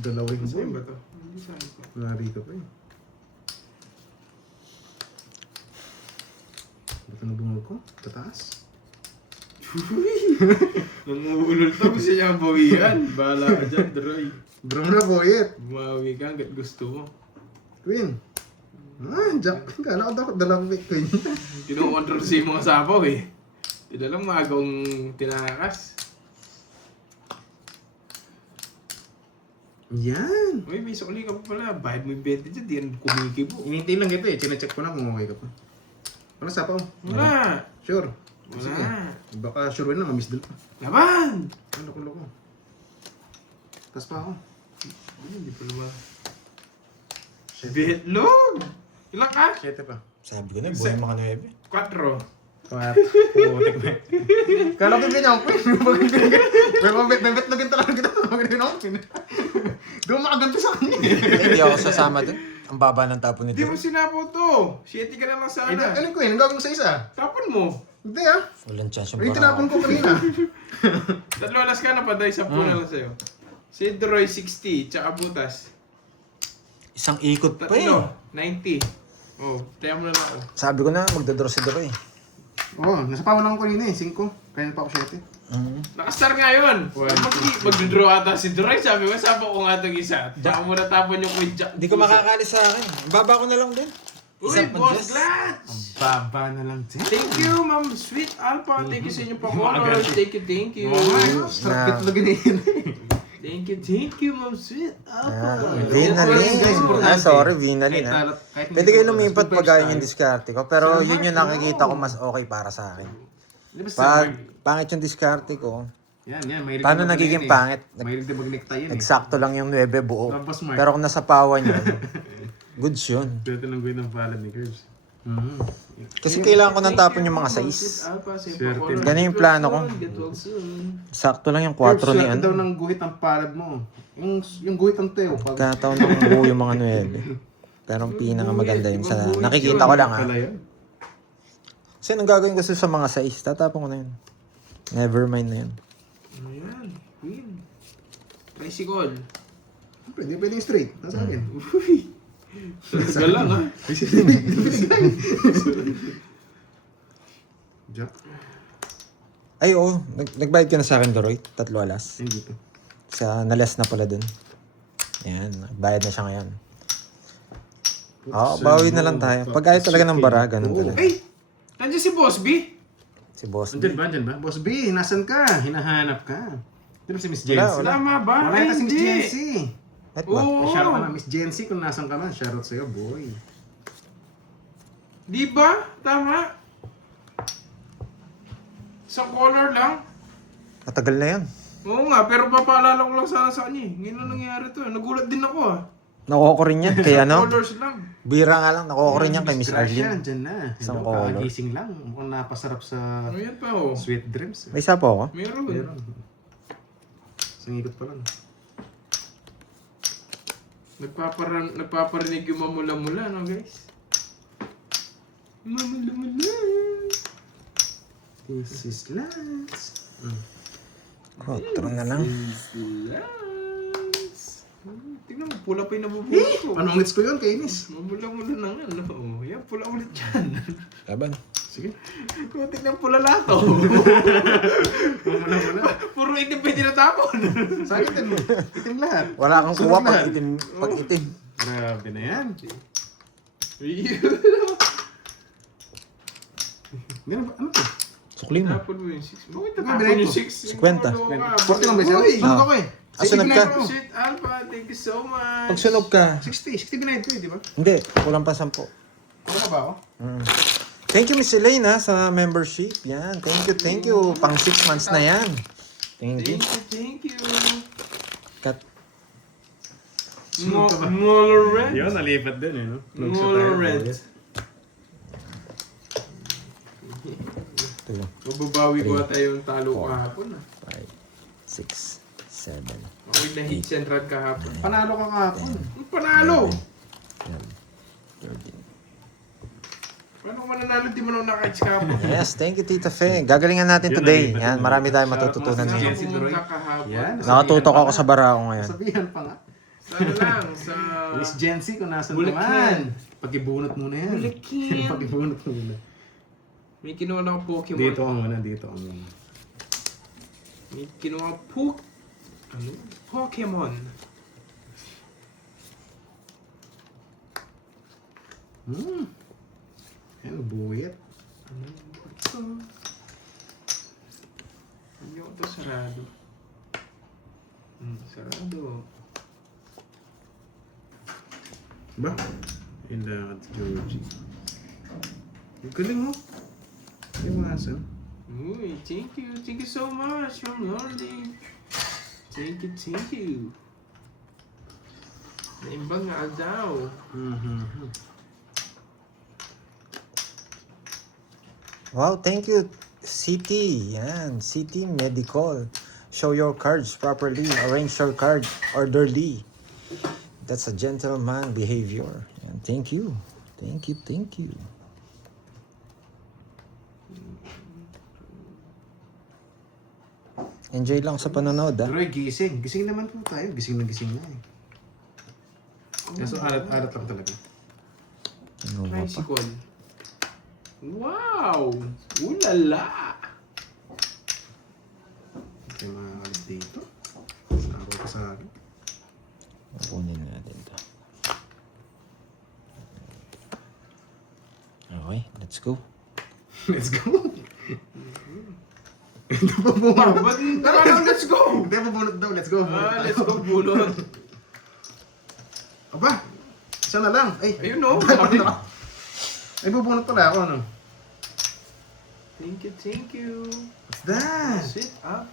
Dalawang Saan boy. ba to? Hindi saan ko. Narito pa eh. Ba't ang bungol ko? Tataas? Nanguulol to. Gusto niya bawian. Bahala ka dyan, Droy. Bro na boyet. Bumawi ka hanggat gusto mo. Queen. Jack. Kala ko dapat dalawang week queen. Kino-control si mga sapaw eh. Hindi lang magawang tinakas. Yan. Uy, may sukli ka pa pala. Bayad mo yung 20 dyan. Di yan kumikibo. Inintay lang kita eh. Chinecheck ko na kung okay ka pa. Ano sa pa? Wala. Sure. Wala. Baka sure win na, mamiss din pa. Laban! Ano ko loko. Tas pa ako. Hindi pa naman. Betlog! Ilan ka? 7 pa. Sabi ko na, buhay mga 9. 4. Putik na. Kala ko ganyan ako eh. Bebet na talaga kita. Di mo makaganto sa kanya eh. Hindi ako sasama dun. Ang baba ng tapon Hindi nito. mo sinapo to. 7 ka na lang sana. Ano ko eh, ang gagawin sa isa? Tapon mo. Hindi ah. Walang chance yung Yung bara tinapon ko kanina. Tatlo alas ka na pa dahil 10 na lang sa'yo. Si Droy 60, tsaka butas. Isang ikot pa eh. Tatlo, 90. Oh, kaya mo na lang ako. Sabi ko na, magdadraw si Doro eh. Oo, nasa pawan lang ko kanina eh, 5. Kaya pa ako 7. Nakastar nga yun. Mag-draw ata si Droy. Sabi ko, sapa ko nga itong isa. Tsaka mo natapon yung quid jack. Hindi ko makakali sa akin. Baba ko na lang din. Uy, Isang Boss padyas. Glad! Baba na lang din. Thank you, Ma'am Sweet Alpha. Thank you sa inyong pa-colors. Thank you. Sarap itlogin eh. Thank you, Ma'am Sweet Alpha. Vinalin. Sorry, Vinalin ha. Kahit Pwede kayo lumipat pag ayaw yung diskarte ko. Pero yun yung nakikita ko mas okay para sa akin. Pag pangit yung diskarte ko, Yan, mahilig paano din nagiging mag-necktie. pangit? Mahilig din mag-necktie yan eh. Eksakto lang yung 9 buo. Tapos, Mark. Pero kung nasa pawan yun, goods yun. Dito lang gawin ng palad ni Curbs. Kasi kailangan ko ng tapon yung mga size. Ganun yung plano ko. Sakto lang yung 4 ni daw ano. ng guhit ang palad mo. Yung guhit ang teo. Pag Kataon ng buo yung mga 9. Pero ang pinaka maganda yun sa nakikita ko lang ha. pala yan. Kasi anong gagawin ko sa mga size, tatapon ko na yun. Never mind na yun. Ayan, Queen. Tricycle. Pwede yung straight. Nasa akin. Uy. Talaga lang ha. Jack. Ay oo, nagbayad ka na sa akin, Doroy. 3 alas. Hindi to. Sa nalas na pala dun. Ayan, bayad na siya ngayon. Oo, bawi na lang tayo. Pag ayaw talaga ng bara, ganun talaga. Ay! Nandiyan si Boss B. Si Boss. Andyan ba? Boss B, nasan ka? Hinahanap ka. Di ba si Miss Wala, Jency? wala. Tama ba? Wala Ay, yata si Miss hindi. Jency. At ba? Oo. Shoutout ka na, Miss Jency, kung nasan ka man. Shoutout sa'yo, boy. Di ba? Tama. Sa color lang. Matagal na yan. Oo nga, pero papaalala ko lang sana sa kanya eh. Ngayon na nangyari to. Nagulat din ako ah. Nakuha ko rin yan. Kaya ano, Colors lang. bira nga lang. Nakuha ko rin yan kay Miss Gracia, Arlene. andyan na. Isang Hello, color. kakagising lang. Mukhang napasarap sa Ayan pa oh. sweet dreams. May isa po ako. Meron. Meron. Sangikot pa lang. Nagpaparinig yung mamula-mula, no guys? Mamula-mula. This is last. Otro na lang. Lance. Tingnan mo, pula pa yung nabubulot ko. Anong hits ko yun, kainis? Mamula-mula na nga, no? Oh, yan, pula ulit yan. Laban. Sige. Tingnan pula lahat, oh. Muna. Puro itim pa yung tinatapon. Sa akin din mo. Itim lahat. Wala kang kuha Sunod pag lahat. itim. Pag itim. Grabe na yan. Ano ba? Ano to? Sukli mo. Tapon mo yung 6. Bakit Grabe natapon na yung ito. 6? 50. 40 lang ba siya? Uy! Sunod ako eh. Sunog ka? Shit, Alpha, thank you so much. Pag sunog ka. 60 binayad ko eh, di ba? Hindi, kulang pa 10. Ano ba ako? Thank you, Miss Elaine, ha, sa membership. Yan, thank you. Pang 6 months na yan. Thank you. Thank you. Kat Molorent. Yun, nalipat din eh, no? Molorent. ito yun. Mababawi ko ata yung talo kahapon ah. 5, 6, 7, Ako'y na-hit and run kahapon. Panalo ka kahapon. Ang panalo! 12, 13. Paano ko mananalo? Di mo na naka-hits kahapon. Yes, thank you, Tita Fe. Gagalingan natin Yun, today. nalipat Yan, yun. marami tayong matututunan Sana ngayon. Jesse pumunta Duroy. kahapon. Yan. Nakatutok ako sa barako ngayon. Sabihan pa nga. Sana lang sa... Miss Jency, kung nasan Bulacan. naman. Pag-ibunot muna yan. Bulacan. Pag-ibunot muna. May kinuha na akong Pokemon. Dito ka muna, dito ka muna. May kinuha akong Pokemon. Yan, buyet. Ano ito? Hindi ko ito sarado. Sarado. Ba? Yun lang at Georgie. Ang galing mo. Yung mga asan. Uy, thank you. Thank you so much from Lordy. Thank you. Naimbang nga daw. Wow, thank you, CT. Yan, CT Medical. Show your cards properly. Arrange your card orderly. That's a gentleman behavior. Yan, thank you. Thank you. Enjoy lang sa panonood, ah. Roy, gising. Gising naman po tayo. Gising na eh. Kaso alat lang talaga. Ano ba pa? Tricycle. Wow! Ulala! Kaya mga alis dito. Saro ka sa akin. Kunin natin to. Okay, let's go. Let's go. Ito pa bunot. Ba't parang let's go? Hindi pa bunot daw. Let's go. Let's go bunot. Aba, isa na lang. Ay, Ayun no. ay bubunot pala ako, ano? Thank you. What's that? Sit up.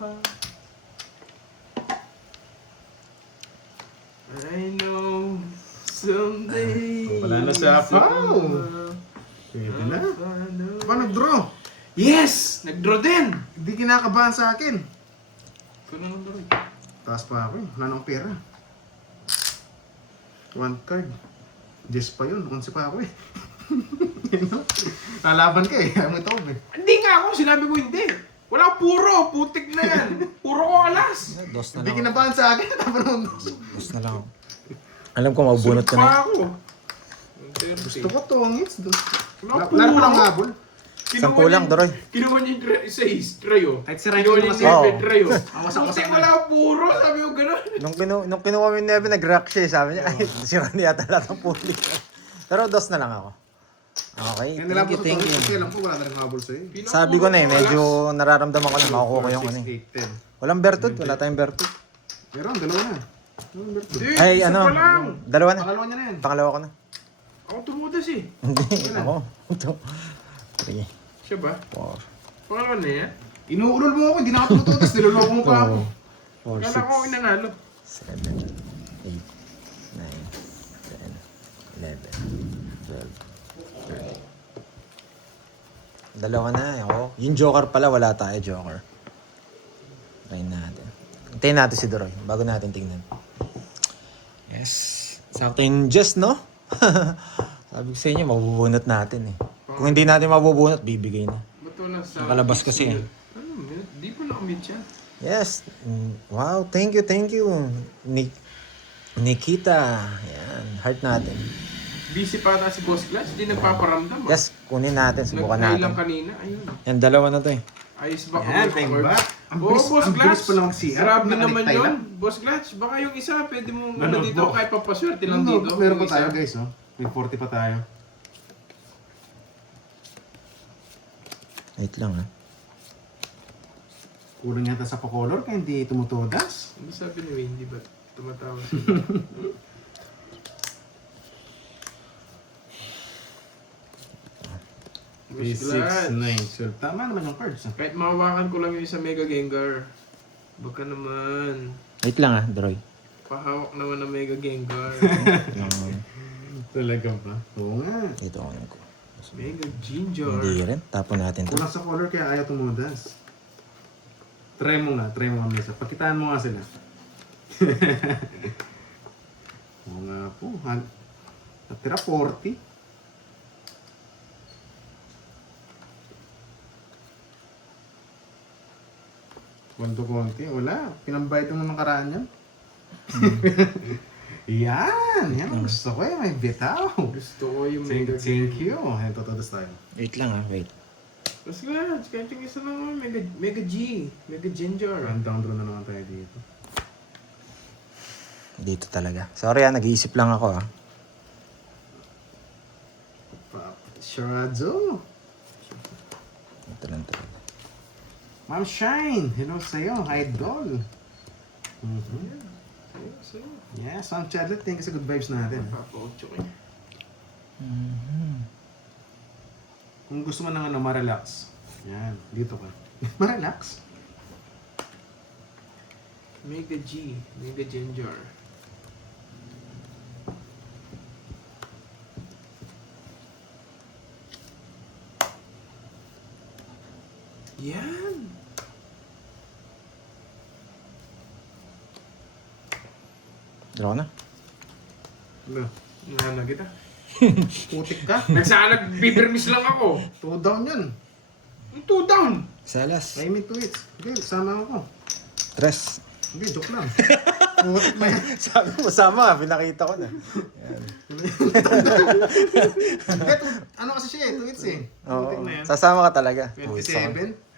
I know someday. Wala na sa apaw. Pwede na. Aba, nag-draw. Yes! Nag-draw din! Hindi kinakabahan sa akin. Ikaw na nag-draw. Taas pa ako eh. Wala nang pera. 1 card. 10 pa yun. 11 pa ako eh. Lalaban ka eh. Ayaw mo ito eh. Hindi nga ako, sinabi ko hindi. Wala puro, putik na yan. Puro ko alas. Dos na Hindi lang. kinabahan sa akin. Tapos Dos na lang. Alam ko, mabunot ko Sunod na. pa ako. gusto ko to ang hits. Wala Lalo pa lang puro. habol. Sampu lang, Doroy. Kinuha niya yung Trayo. Kahit si Ryan Kinuha kinuha niya kasi. yung Oo. Trayo. Ang wasak-wasak Putik, na. wala puro. Sabi ko gano'n. Nung kinuha mo yung Neve, nag-react siya. Sabi niya, ay, sira niya yata lahat ng puli. Pero dos na lang ako. Okay, Kaya nila ko thank sa you. kasi alam ko wala na rin habol sa'yo. Sabi ko na eh, medyo nararamdaman ko na makukuha ko yung ano eh. 8, 10. Walang bertud, wala tayong bertud. Meron, dalawa na. Meron, Berto. Hindi, Ay, isa ano, pa lang. dalawa na. Pangalawa niya na yan. Pangalawa ko na. Ako tumudas eh. Hindi, ako. 2, 3, Siya ba? 4, Pangalawa na yan? Inuulol mo ako, hindi na ako tumututas. Niloloko mo pa ako. 4, Kala ko 6, inanalo. 7, 8, 9, 10, 11, 12, 13. Dalawa na, ako. Yung Joker pala, wala tayo, Joker. Try natin. Hintayin natin si Doroy, bago natin tingnan. Yes. Sakto yung just, no? Sabi ko sa inyo, mabubunot natin eh. Kung hindi natin mabubunot, bibigay na. Ba't wala sa... Nakalabas kasi eh. Ano, di po nakamit siya. Yes. Wow, thank you. Nikita. Yan, heart natin. Busy pa ata si Boss Clash, di nagpaparamdam. Yes, kunin natin, subukan Nag-try lang natin. kanina, ayun. Yan, dalawa na to eh. Ayos ba? Yan, Ang time card? ba? Ang Oo, bilis- Boss ang bilis Clutch. pa lang mag-CR. Grabe naman Nakaliktay yun. lang. Boss Clutch, baka yung isa, pwede mong ano Ano, dito, bo- kahit papaswerte lang Ano, dito. meron yung pa tayo isa. guys, oh. May 40 pa tayo. Wait lang ha. Kulang yata sa pa-color kaya hindi tumutodas. Ano sabi ni Wayne, di ba? Tumatawa siya. 3, 6, 9, 12. Tama naman yung cards. Ah. Kahit mahawakan ko lang yung isa Mega Gengar. Baka naman. Wait lang ah, Droy. Pahawak naman ng Mega Gengar. Talaga ba? Oo nga. Dito ako ko. Mega Ginger. Hindi rin. Tapon natin to. Kulang sa color kaya ayaw tumudas. Try mo nga Mesa. Pakitaan mo nga sila. Oo nga po. Natira 40. Konti. Wala. Pinambayad mo ng nakaraan yan. Yan ang gusto ko eh. May bitaw. Gusto ko yung Mega Thank you. Ayan, totodos tayo. Wait lang ah, wait. Mas nga, kahit yung isa lang Mega G. Mega Ginger. Down draw na naman tayo dito. Dito talaga. Sorry ah, nag-iisip lang ako ah. Sharazo. Ito lang talaga. Ma'am Shine. Hello sa'yo. Idol. So, Yes, Ma'am Chadlet. Thank you sa good vibes natin. Papa-8 ko eh. Kung gusto mo ng ma-relax. Yan. Dito ka. Ma-relax? Mega G. Mega Ginger. Yan! Draw na. Hello. Nana kita. Putik ka. Nag-bibirmis lang ako. 2 down yun. 2 down! Salas. I mean 2 hits. Okay, sama ako. Tres. Hindi, joke lang. Putik na yan. Sabi mo sama, pinakita ko na. Ano kasi siya eh, 2 hits eh. Oo, Putik na yan. sasama ka talaga. 27.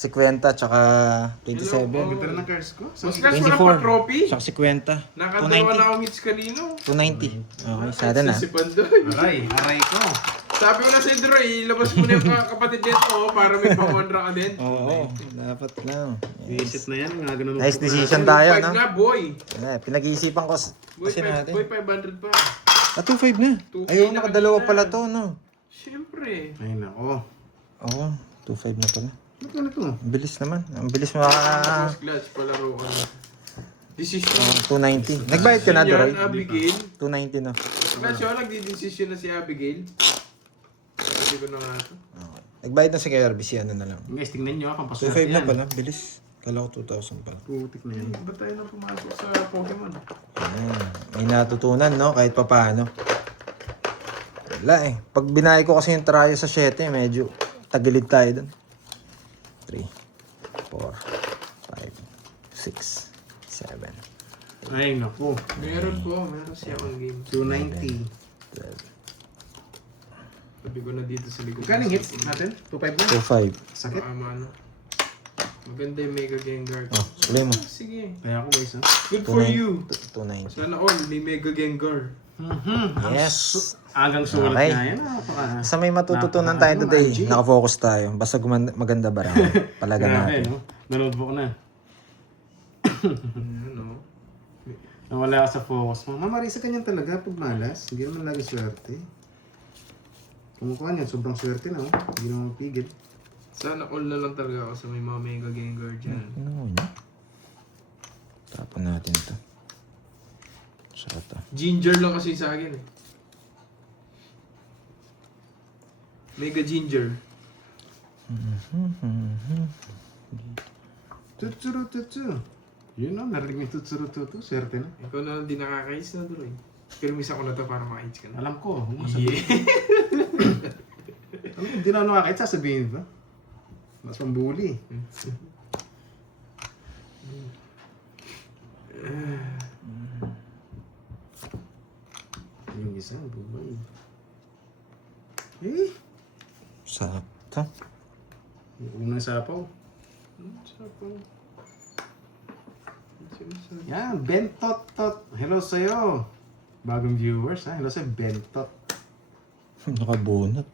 50 tsaka 27. Hello. Ganda rin ng cards ko. So, Mas wala pa trophy. Tsaka 50. Nakadalawa na akong hits kanino. 290. Okay, sa atin ah. Si Pandoy. aray ko. Sabi ko na sa Droy, ilabas mo na yung kapatid nito para may pang-contra ka din. Oo, dapat lang. Visit na yan. Nga ganun. Nice decision tayo, 5 no? nga, boy. Pinag-iisipan ko Boy, kasi natin. boy 500 pa. Ah, 2.5 na. 2K Ayun, na nakadalawa kanina. pala to, no? Siyempre. Ay nako. Oo, 2.5 na pala. Ba't ka na to? Ang bilis naman. Ang bilis mo Tapos clutch, palaro ka na. Decision. 290. Nagbayad ka na, Doroy? Yan, Abigail. 290 na. Clutch, nagdi-decision na si Abigail. Sabi ko na nga ito. Okay. Nagbayad na si Kuya RBC, ano na lang. Guys, tingnan nyo. 2.5 na pala, bilis. Kala ko 2,000 pala. Putik na yan. Ba't tayo nang pumasok sa Pokemon? Ayan. May natutunan, no? Kahit pa paano. Wala eh. Pag binayad ko kasi yung trayo sa 7, medyo tagilid tayo dun. 3, 4, 5, 6, 7, Ay nako. Meron siya ang game. 290. 12, Sabi ko na dito sa likod. Kaning hits natin? 2.5 na? 2.5. Sakit. Ano. Maganda yung Mega Gengar. Oh, sulit mo. Sige. Kaya ako guys ha. Good for you. 290. Sana all, may Mega Gengar. Yes. Agang sulat Okay. nga yan. Napaka... Sa may matututunan tayo today, nakafocus tayo. Basta maganda ba palaga Grabe natin. no? Nanoodbook na. Ano? Nawala ka sa focus mo. Mama Marisa ganyan talaga pag malas. Hindi naman lagi swerte. Kumukuha niyan, sobrang swerte na oh. Hindi naman mapigil. Sana all na lang talaga ako sa may mga Mega Gengar dyan. Ano yun? Tapon natin ito. Sarap to. Ginger lang kasi sa akin eh. Mega Ginger. Tutsuru tutsu. Yun o, narinig yung tutsuru tutsu. Swerte na. Ikaw na lang di nakakais na doon eh. Pero misa ko na to para makaits ka na. Alam ko. Yeah. Ano, hindi na nakakait, sasabihin ba? Mas pambuli. Yung isa, bumay. Eh, Sarap to. yung unang sapaw. Yan, Bentot Tot. Hello sa'yo. Bagong viewers ha. Hello sa'yo, Bentot. Nakabunot.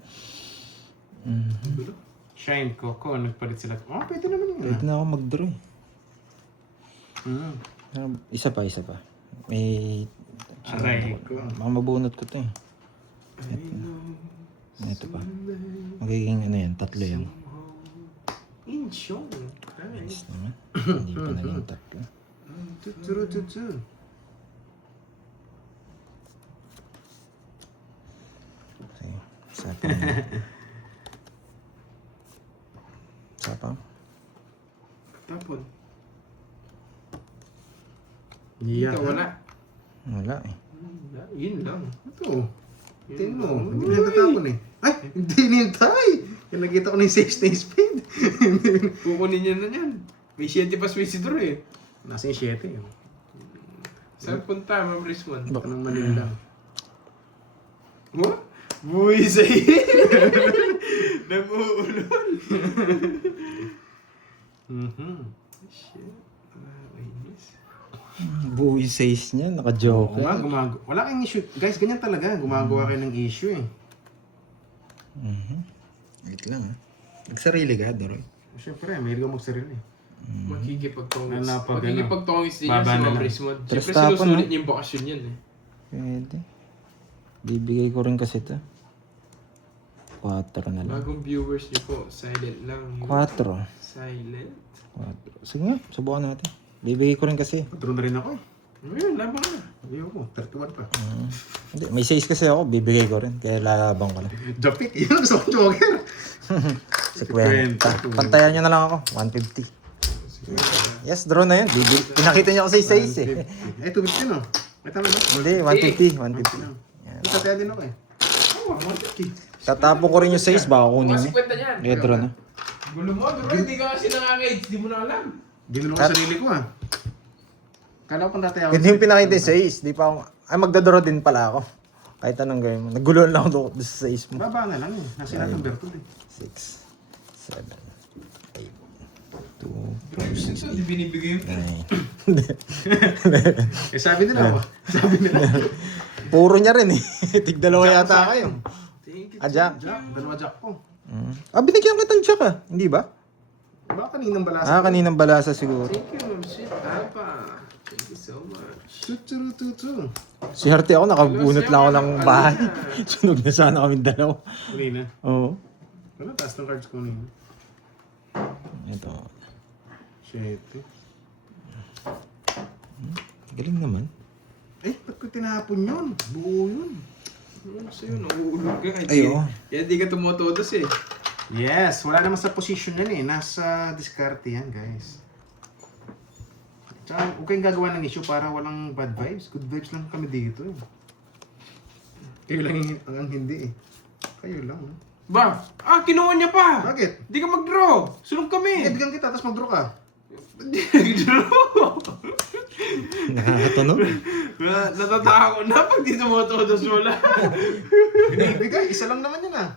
Shine Coco, nagpalit sila. Oh, pwede naman yun. Pwede na ako mag-draw eh. Isa pa. May... Aray ko. Baka mabunot ko to eh. Ito pa. Magiging ano yan, 3 yan. Insyong. Nice naman. Hindi pa naging 3. Tuturu. Okay. Isa pa. Isa pa. Tapon. Yeah. Ikaw wala. Wala eh. Yun lang. Ito. Yun Tingin mo. lang. Hindi na natapon eh. Ay! Hindi nintay! Yung nakita ko na yung 6 na speed. Kukunin niya na yan. May 7 pa Swisidor eh. Nasa yung 7 yun. Saan punta, Ma'am Rismon? Baka nang Manila. What? Buhay sa'yo. Nag-uulol. Shit. Nakakainis. Buhay size niya, Oo naka-joke. nga, wala kang issue. Guys, ganyan talaga. Gumagawa kayo ng issue eh. Wait lang ah. Nagsarili ka, Doroy. Siyempre, may ka magsarili. Makikipagtongis. Ano, pag Makikipagtongis din yan baba si na Ma'am lang. Rismon. Pero Siyempre tapon, sinusulit no? niya yung bakasyon yan eh. Pwede. Bibigay ko rin kasi ito. 4 na lang. Bagong viewers niyo po, silent lang. 4. Silent? 4. Sige nga, subukan natin. Bibigay ko rin kasi. Patron na rin ako eh. Ayun, laban ka na. Ayoko, 31 pa. Hindi, may 6 kasi ako, bibigay ko rin. Kaya lalabang ko lang. Japik, yun ang gusto kong joker. 50. Pantayan nyo na lang ako. 150. Yes, draw na yun. Pinakita niyo ako sa 6 eh. Eh, 250 no? May tama no? Hindi, 150. 150. Yan. Tataya din ako eh. Oo, 150. Tatapo ko rin yung 6, baka kunin niyo. 50 niyan. Kaya draw na. Gulo mo, bro. Hindi ka kasi nangangage. Di mo na alam. Ginulo ko sarili ko ah. Kala ko pang tataya ako. Hindi yung pinakita yung 6. Di pa ako. Ay, magdadraw din pala ako. Kahit anong gawin mo. Naguluhan lang ako doon sa 6 mo. Baba na lang eh. Nasa lahat ng bertol eh. 6, 7, 8, 2, Ito, di binibigay yung 9. Eh sabi nila ako. Sabi nila. Puro niya rin eh. Tigdalawa yata kayo. Thank you. Jack. Jack, dalawa Jack ko. Binigyan kitang Jack ah. Hindi ba? Baka kaninang balasa. Kaninang balasa siguro. Thank you, Ma'am Shit. Tapa. Thank you so much. Tuturu. Si Harte ako, nakabunot lang ako ng bahay. Sunog na sana kami dalawa. Kanina. Oo. Wala, taas ng cards ko kanina. Ito. Shit. Galing naman. Eh, ba't ko tinapon yun? Buo yun. Ano sa'yo, nauulog ka. Ay, oo. Kaya di ka tumotodos eh. Yes, wala naman sa position yan eh. Nasa diskarte yan, guys. Tsaka, huwag kayong gagawa ng issue para walang bad vibes. Good vibes lang kami dito eh. Kayo lang ang hindi eh. Kayo lang. Eh. Ba? Kinuha niya pa! Bakit? Di ka mag-draw! Sunog kami! Bigyan kita, tapos mag-draw ka. Di nag-draw! Nakakatunog. Natatakot na pag di tumotodos mo lang. Binibigay, isa lang naman yun ah.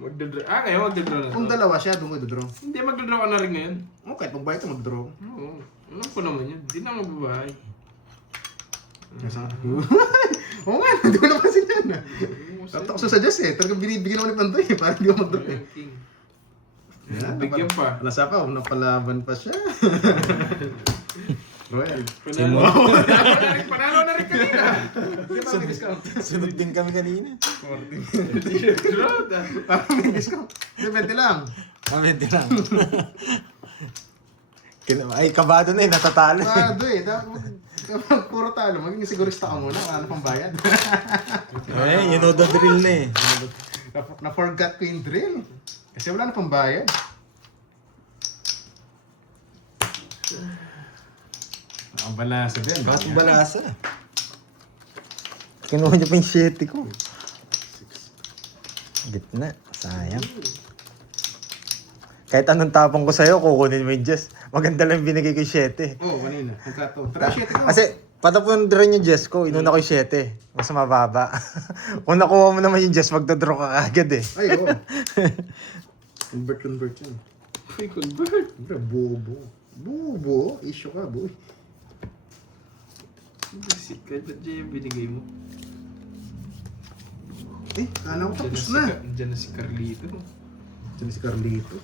Magdadraw. Ngayon magdadraw na Kung to. dalawa siya, doon ko i-draw. Hindi, magdadraw ka na rin ngayon. Oh, kahit magbayad ka, mag-draw. Oo. Alam ko naman yun. Di na magbabahay. Oo nga, hindi ko napansin yan ah. Tatak ko sa suggest eh. Talagang binibigyan ako ni Pantoy eh. Parang hindi ako mag-draw eh. King. Yan, Bigyan pa. Nasa pa, napalaban pa siya. Royal. Panalo na rin kanina. Hindi pa may discount. Sunod din kami kanina. 40. Draw na. Parang may discount. Hindi, 20 lang. Pwede lang. Ay, kabado na eh, natatalo. Tado eh. Dapat puro talo. Maging sigurista ka muna. Wala na pang bayad. You know the drill na eh. Na-forgot ko yung drill. Kasi wala na pang bayad. Ang balasa din. Bakit balasa? Kinuha niya pa yung 7 ko. Gitna. Sayang. Kahit anong tapong ko sa'yo, kukunin mo yung Jess. Maganda lang binigay ko yung 7. Oo, kanina. Nagkato. Tara, 7 ko. Kasi, patapon rin yung Jess ko, inuna ko yung 7. Mas mababa. Kung nakuha mo naman yung Jess, magdodraw ka agad eh. Ay, oo. Convert yan. Uy, convert. Siyempre, bobo. Bobo? Issue ka, boy. Kahit ba't dyan yung binigay mo? Eh, kala ko tapos na. Diyan na si Carlito. Diyan si Carlito.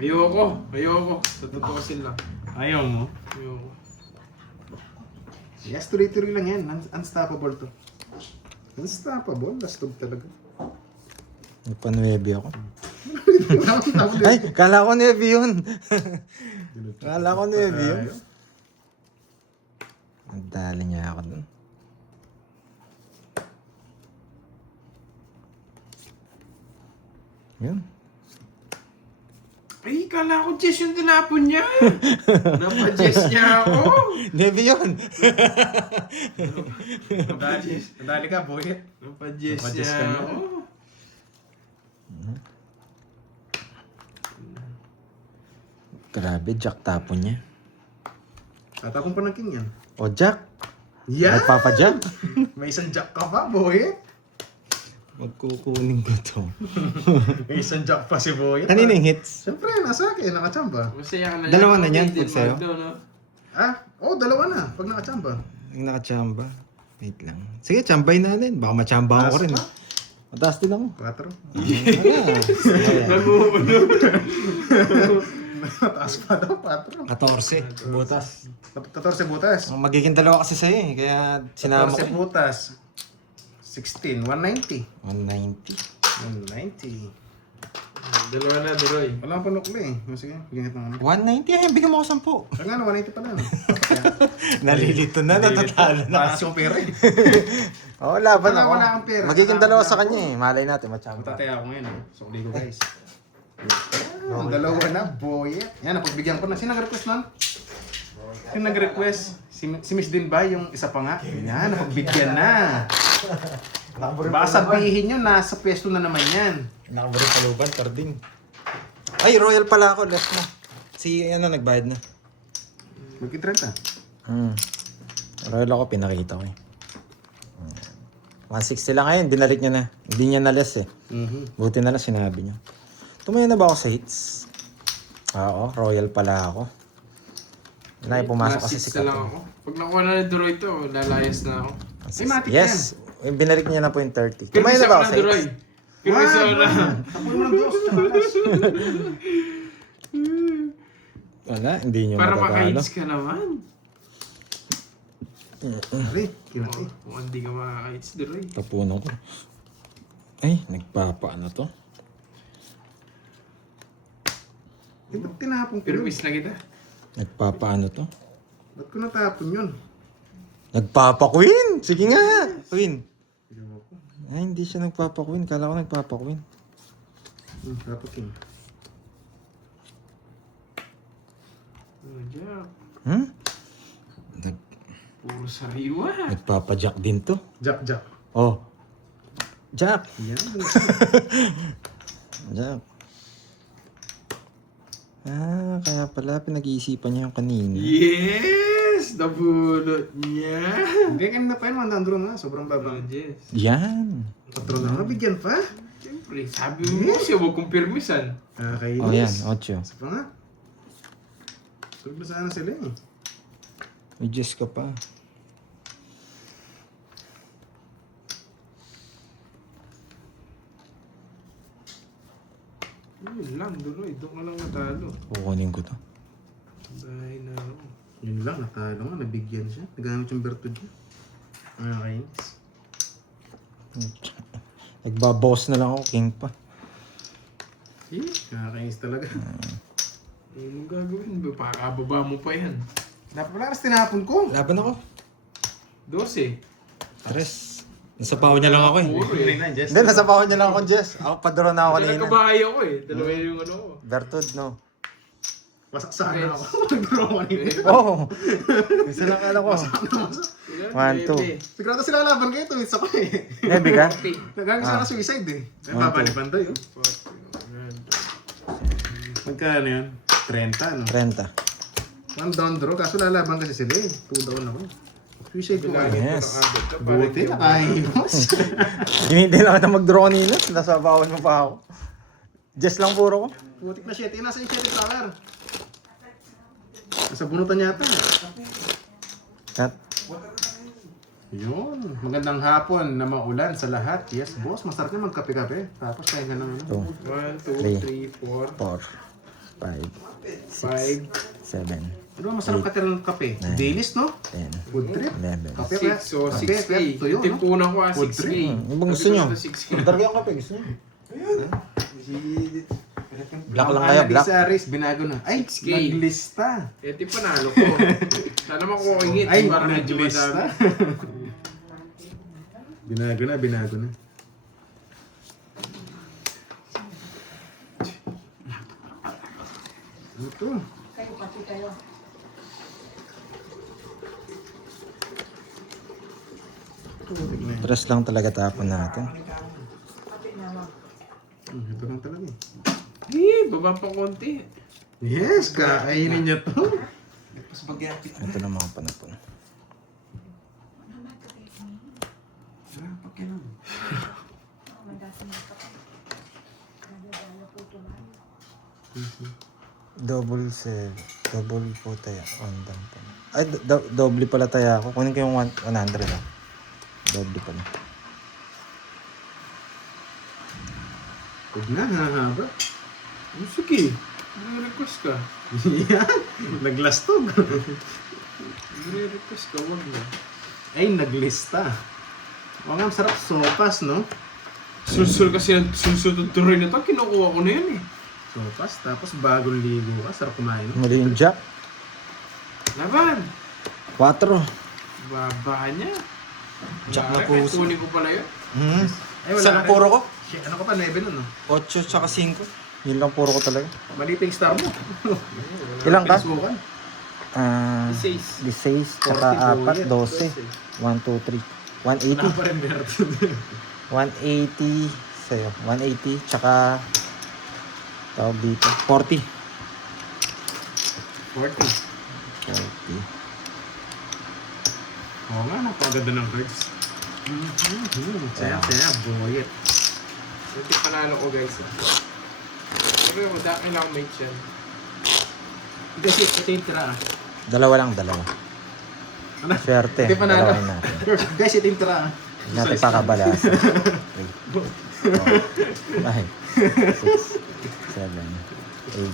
Ayoko. Sa totoo sila. Ayaw mo? Ayoko. Yes, tuloy-tuloy lang yan. Unstoppable to. Unstoppable? Lastog talaga. Nagpa-9 ako. Ay, kala ko 9 yun. Kala ko 9 yun. Nagdali niya ako dun. Yun. Ay, kala ko Jess yung tinapon niya. Napa-Jess niya ako. 9 yun. Nadali ka, boy. Napa-Jess Napa-Jess niya ka na. ako. Grabe, Jack tapon niya. Tatapon pa ng king yan. O Jack, Yeah! nagpapa-Jack. May isang jack ka pa, boy. Magkukunin ko to. May isang jack pa si boy. Kanina yung hits? Siyempre, nasa akin, nakachamba. Masaya ka na Dalawa yan. na yan, Okay, pag sa'yo? Delmado, no? Ah, oh, dalawa na. Pag nakachamba. Yung nakachamba. Wait lang. Sige, chambay natin. Baka machamba ako Taas rin. pa? Mataas din ako. 4. Wala. Namuuno. Taas pa daw, 4. 14. Butas. 14 butas. Magiging dalawa kasi sa'yo eh. Kaya sinama ko 14 eh. butas. 16, 190. 190. 190. Dalawa na, Duroy. Wala akong panukli eh. Sige, ginit na kami. 190? Ay, bigyan mo ako 10. Kaya nga, 190 pa lang. Nalilito na, natatalo na. Taas yung pera eh. Oo, laban Wala- ako. wala akong pera. Magiging Wala- dalawa wala sa ako. kanya eh. Malay natin, machamba. Matatay ako ngayon eh. So, ligo guys. Ang dalawa na, boy. Yan, napagbigyan ko na. Sino nag-request nun? Sino nag-request? Si Miss din ba? Yung isa pa nga? Yan, napagbigyan na. Baka sabihin nyo, nasa pwesto na naman yan. Nakaburin paluban, Carding. Ay, Royal pala ako. Left na. Si, ano, nagbayad na. Magkitrenta. Royal ako, pinakita ko eh. 160 lang ngayon, dinalik niya na. Hindi niya na-less eh. Buti na lang sinabi niya. Tumayo na ba ako sa hits? Oo, Royal pala ako. Nay, pumasok kasi si na lang ako. Pag nakuha na ni Duroy to, lalayas na ako. Ay, matik Yes, binalik niya na po yung 30. Pero Tumayo na ba ako sa Duroy. hits? Pero isa na. Tapoy mo ng Diyos, tsakalas. Wala, hindi niyo Para matatalo. maka-hits ka naman. Ari, kinati. Kung hindi ka makaka-hits, Duroy. Tapuno ko. Ay, nagpapaano to? Eh, ba't tinapon ko Pero yun? miss na kita. Nagpapaano to? Ba't ko natapon yun? Nagpapa-queen! Sige nga! Queen! Tignan mo ko. Ay, hindi siya nagpapa-queen. Kala ko nagpapa-queen. Tapokin. Oh, Jack. Nag- Puro sariwa. nagpapa-jack din to. Jack, Jack. Oh. Jack! Yan. Jack. Ah, kaya pala pinag-iisipan niya yung kanina. Yes! Nabulot niya. Hindi, kanina pa yun, 100 na. Sobrang Oh, baba. yes. Yan. 4 na, nabigyan pa. Siyempre, sabi mo siya, huwag kong pirmisan. Nakakainis. Oh, yan. 8. Isa pa nga. Sobrang sana sila eh. May Diyos ka pa. Yun lang, Duroy. Doon ka lang natalo. Kukunin ko to. Dahil na ako. Yun lang, natalo nga, nabigyan siya. Nagamit yung virtud niya. Nakakainis. Nagbaboss na lang ako, king pa. Eh, nakakainis talaga. Anong gagawin? Pakababa mo pa yan. Dapat pala kasi tinapon ko. Laban ako. 12. Tres. Nasa paho niya lang ako eh. Puro eh. Hindi, nasa paho niya lang ako, Jess. Ako, padro na ako Hindi kanina. nagkabahay ako eh. Dalawa yung ano ko. Bertud, no? Wasak sana ako. Nag-draw kanina. Oh! Isa lang alam ko. 1, 2. Sigurado sila laban kayo, tuwits ako eh. Nebi ka? Nagagawin sila suicide eh. Ay, baba ni Pandoy oh. Magkano yun? 30 no? 30. One down draw, kaso lalaban kasi sila eh. 2 down ako. Suicide ko kaya. Yes. Buti, nakahimos. Hindi lang kita mag-draw kanina. Nasa bawal mo pa ako. Jess lang puro ko. Butik na 7. Nasa yung 7 tower. Nasa bunutan yata. Cut. Yun. Magandang hapon na maulan sa lahat. Yes, boss. Masarap na magkape-kape. Tapos tayo ka naman. 2, 1, 2, 3, 4, 4, 5, 5, 7, Ano ba masarap ka ng kape? Nine. Dailies, no? 10, Good trip. 11. Kape 6. So, kape, 6K. kape, tuyo, no? Timpunan ko Food 6K. trip. Ano bang gusto nyo? 6K. Talaga ang kape, gusto nyo? Black lang Ang kayo, black. Analisa Aris, binago na. Ay, 6K. naglista. Eh, di panalo ko. Sana makuha ko ingit. Ay, Para medyo naglista. madami. Binago na. Ito. Kayo, pati kayo. Tres lang talaga tapon natin. Pati naman. Ito lang talaga eh. Baba pa konti. Yes, kakainin niya to. Ito na mga panapon. Mandasin mo ka pa. Nadadala po tumayo. Double po tayo. On down po. Ay, doble pala tayo ako. Kunin ko yung 100 ah. Doble pala. Huwag na, hahaba. Oh, sige. Request ka. Yan, naglastog. Request ka, wag na. Ay, naglista. O nga, masarap sopas, no? Sulsul kasi ang sulsul tuloy na to. Kinukuha ko na yun eh. Sopas, tapos bagong ligo ka. Sarap kumain, no? Muli yung jack. Laban. 4. Baba niya. Jack na Wala, puso. kunin ko pala yun. Ay, Saan ang rin. puro ko? Shit, ano ka pa, 9 nun, no? 8 tsaka 5. Yun lang puro ko talaga. Mali pa yung star mo. Ilang ka? Pinasukan. 16. 16 tsaka 4, 12. 1, 2, 3. 180. Wala pa rin meron. 180 sa'yo. 180 tsaka tawag dito. 40. 40. 40. Oo nga, napakaganda ng cards. Saya, boyet. Hindi panalo ko guys. Sabi mo, dami lang may chan. Kasi ito yung tira. Dalawa lang, dalawa. Ano? Swerte. Hindi pa nalo. Dalawain natin. Guys, ito yung tira. Hindi natin pakabalasan. 3, 4, 5, 6, 7, 8, 9,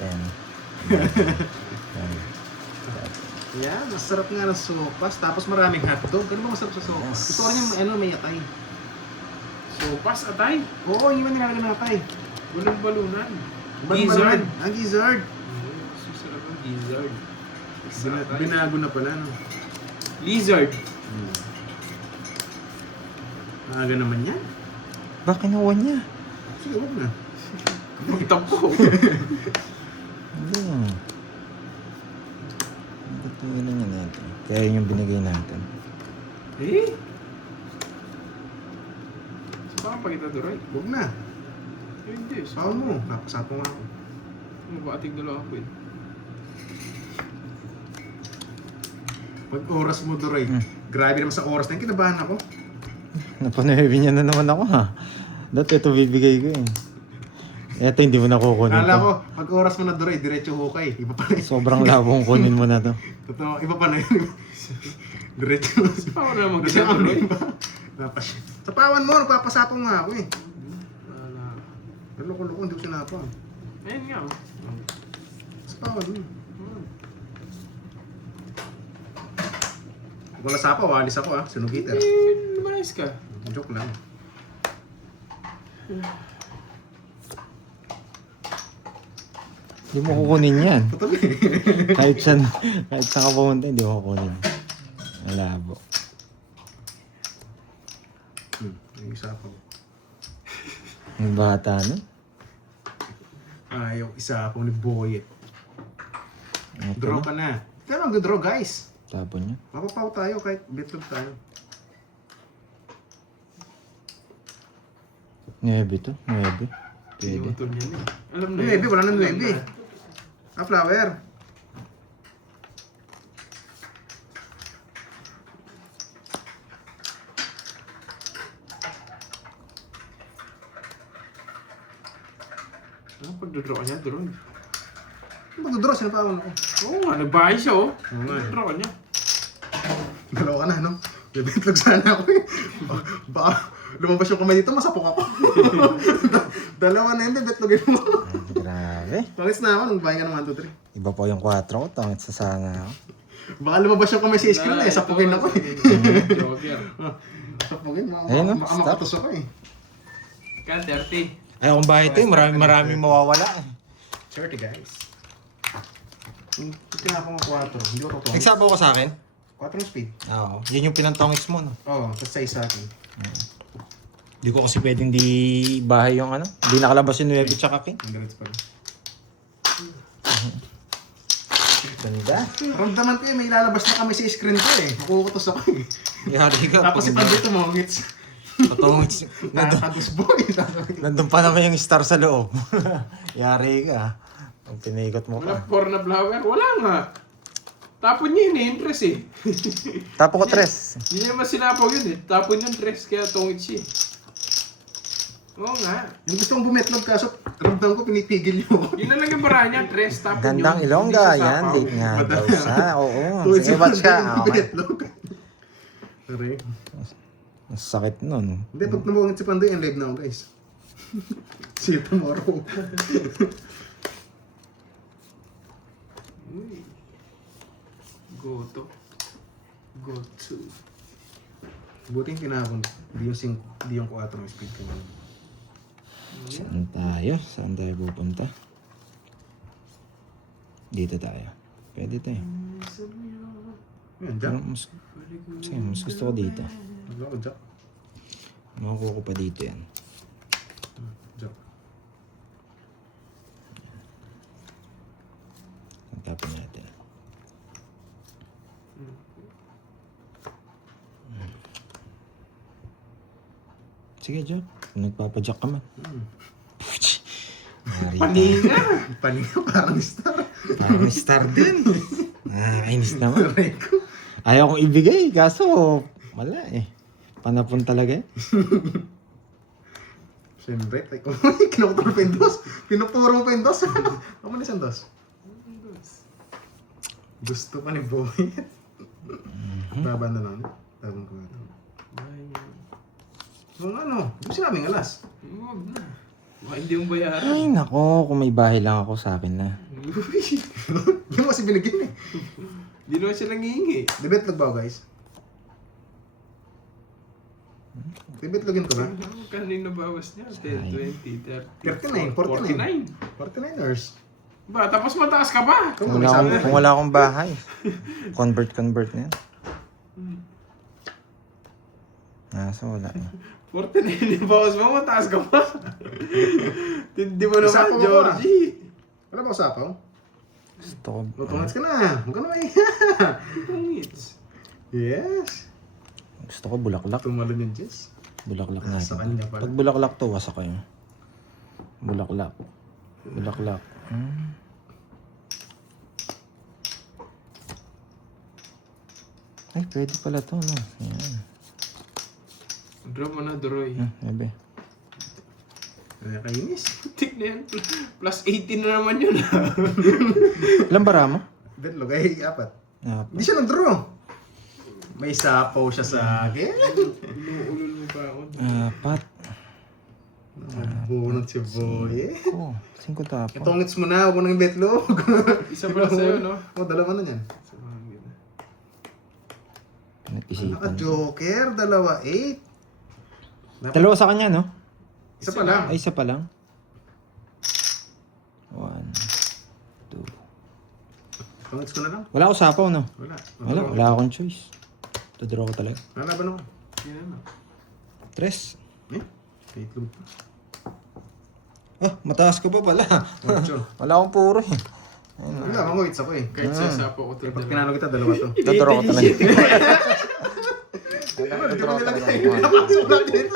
10, 11, 12, Yeah, masarap nga ng sopas. Tapos maraming hotdog. Ano ba masarap sa sopas? Yes. Gusto ko rin yung may atay. So, pass atay. Oo, yung nilalagay ng atay. Balon-balunan. Gizzard. Ah, gizzard. Susarap ang gizzard. Binago na pala, no? Lizard. Maaga naman yan. Bakit kinuha niya? Sige, huwag na. Magtampo. Tingnan niya natin. Kaya yun yung binigay natin. Eh? Saan pa kita duray? Huwag na. Hindi. Saan mo? Napasapo nga ako. Mabating na lang ako eh. Pag oras mo, Duray. Grabe naman sa oras na yun. Kinabahan ako. Napanuwi niya na naman ako ha. Dati ito bibigay ko eh. Eto hindi mo na kukunin Kala to. ko, pag oras mo na, Duray, diretso hukay. Iba pa na yun. Sobrang labong kunin mo na to. Totoo, iba pa na yun. Diretso. Paano naman Kasi kita ang duray? iba. Sa pawan mo, nagpapasapong nga ako eh. Wala. Pero loko-loko, hindi ko sinapang. Ayun nga. Oh. Sa pawan mo. Kung wala sapa, walis ako ah. Sinugiter. Eh, lumayas ka. Joke lang. Hindi mo kukunin yan. Totoo eh. Kahit saan ka pumunta, hindi mo kukunin. Malabo. Yung isa pa. Yung bata no? Yung isa pa ni Boyet. Ito Draw na. ka na. Pero ang draw guys. Tapon niya. Mapapaw tayo kahit bitlog tayo. 9 to. 9. Pwede. Pinutol niya eh. Alam na Nuebe, wala nang Alam nuebe. na. Ah, flower. Ah, pagdodraw ka niya, draw. Magdodraw, sinapawan ako. Oo nga, nagbahay siya oh. Oo nga. Draw ka niya. Dalawa ka na, no? Bibitlog sana ako eh. Baka lumabas yung kamay dito, masapok ako. Dalawa na yun, bibitlogin mo. Grabe. Tongits na ako, nung bahay ka ng 1, 2, 3. Iba po yung 4 ko. Tongits sa sana ako. Baka lumabas yung kamay sa screen eh, sapukin ako eh. Joker. Sapukin, Ayun, no? makatos ako eh. Kan, 30. Ay, kung bahay ito, maraming mawawala. 30 guys. Hindi tinapong ako 4, hindi ko totoo. Nagsabaw ka sa akin? 4 speed. Oo. Yun yung pinantongits mo, no? Oo, tapos sa isa akin. Hindi ko kasi pwedeng di bahay yung ano. Hindi nakalabas yung 9 tsaka king. Ang galit pala. Ganda. Ramdaman ko eh, may ilalabas na kami sa screen ko eh. Makukutos ako eh. Yari ka. Tapos si Pandito mongits. Patongits. Tatagos boy. Nandun pa naman yung star sa loob. Yari ka. Pag pinikot mo Wala pa. 4 na flower. Wala nga. Tapon niya yun eh, yung tres eh. Tapo ko 3. Hindi naman sinapaw yun eh. Tapon yung tres, kaya tungit siya eh. Oo nga. Yung gusto kong bumetlog kaso, ramdam ko pinipigil yung Yun na lang yung paraan niya, tres, tapon Gandang yun. Ilongga. Hindi Yan, sasapaw. date nga daw sa. Oo. Tuwid Sige, watch ka. Okay. Bumetlog. Sorry. Ang sakit nun. Hindi, pag namungit si Pandoy, ang live na ako guys. See you tomorrow. Uy. Go to. Go to. Buti yung tinapon. Hindi yung 4 ang speed ko. Saan tayo? Saan tayo pupunta? Dito tayo. Pwede tayo. Ayan, Pero Jack. mas gusto ko dito. Wala ko, Jack. Makukuha ko pa dito yan. Jack. Ang tapon natin. Sige, Jack. Kung nagpapadyak ka man. Paninga! Paninga, parang star. Parang star din. Inis naman. Aray ko. Ayaw kong ibigay, kaso wala eh. Panapon talaga eh. Siyempre, kinukuturo pa yung dos. Pinupuro pa yung dos. Ako man isang dos. Gusto pa ni Boy. Baba na lang. Tabang ko ito. Nung ano, di ba sinabing alas? Huwag na. Baka hindi yung bayaran. Ay nako, kung may bahay lang ako sa akin na. Yung kasi binigyan eh. Hindi naman siya nangihingi. Dibetlog ba ako guys? Dibetlogin ko ba? Kanino bawas niya? 10, 20, 30, 39, 49. 49ers. Ba, tapos mataas ka pa. Kung wala akong bahay, convert na yan. Nasa wala na. 49 yung bawas mo, mataas ka pa. Hindi mo Isa naman, po Georgie. Wala ba usapaw? Gusto ko. Lutungits ka na. Huwag ka na eh. Tungits. Yes. Gusto ko bulaklak. Tumalon yung Jess. Bulaklak Sa natin. kanya pala. Pag bulaklak to, wasak ko yun. Bulaklak. Bulaklak. Ay, pwede pala to, no? Yan. Draw mo na, Droy. Ebe. Kaya kainis. Tik na yan. Plus 18 na naman yun. Ilang bara mo? Betlog ay 4. Ah, Hindi siya nag-draw. May sapaw siya sa akin. Inuulol mo pa ako. 4. Bunot si Boy. Oh, 5 tapos. Tongits mo na, huwag mo nang betlog. Isa pala sa'yo, no? O, dalawa na yan. Nag-isipan. Naka-joker, dalawa, 8. Dalawa sa kanya, no? Isa pa lang. Ay, isa pa lang. 1, 2. Tongits ko na lang. Wala ako sapaw, no? Wala. Wala akong choice. Tudraw ko talaga. Lalaban ako. 3. Eh? Betlog pa. Ah, mataas ko pa pala. 8. Wala akong puro eh. Wala, mga wits ako eh. Kahit sa sapo ko ito. Pag pinalo kita, dalawa to. Tudraw ko talaga. Tudraw talaga. Napasok natin.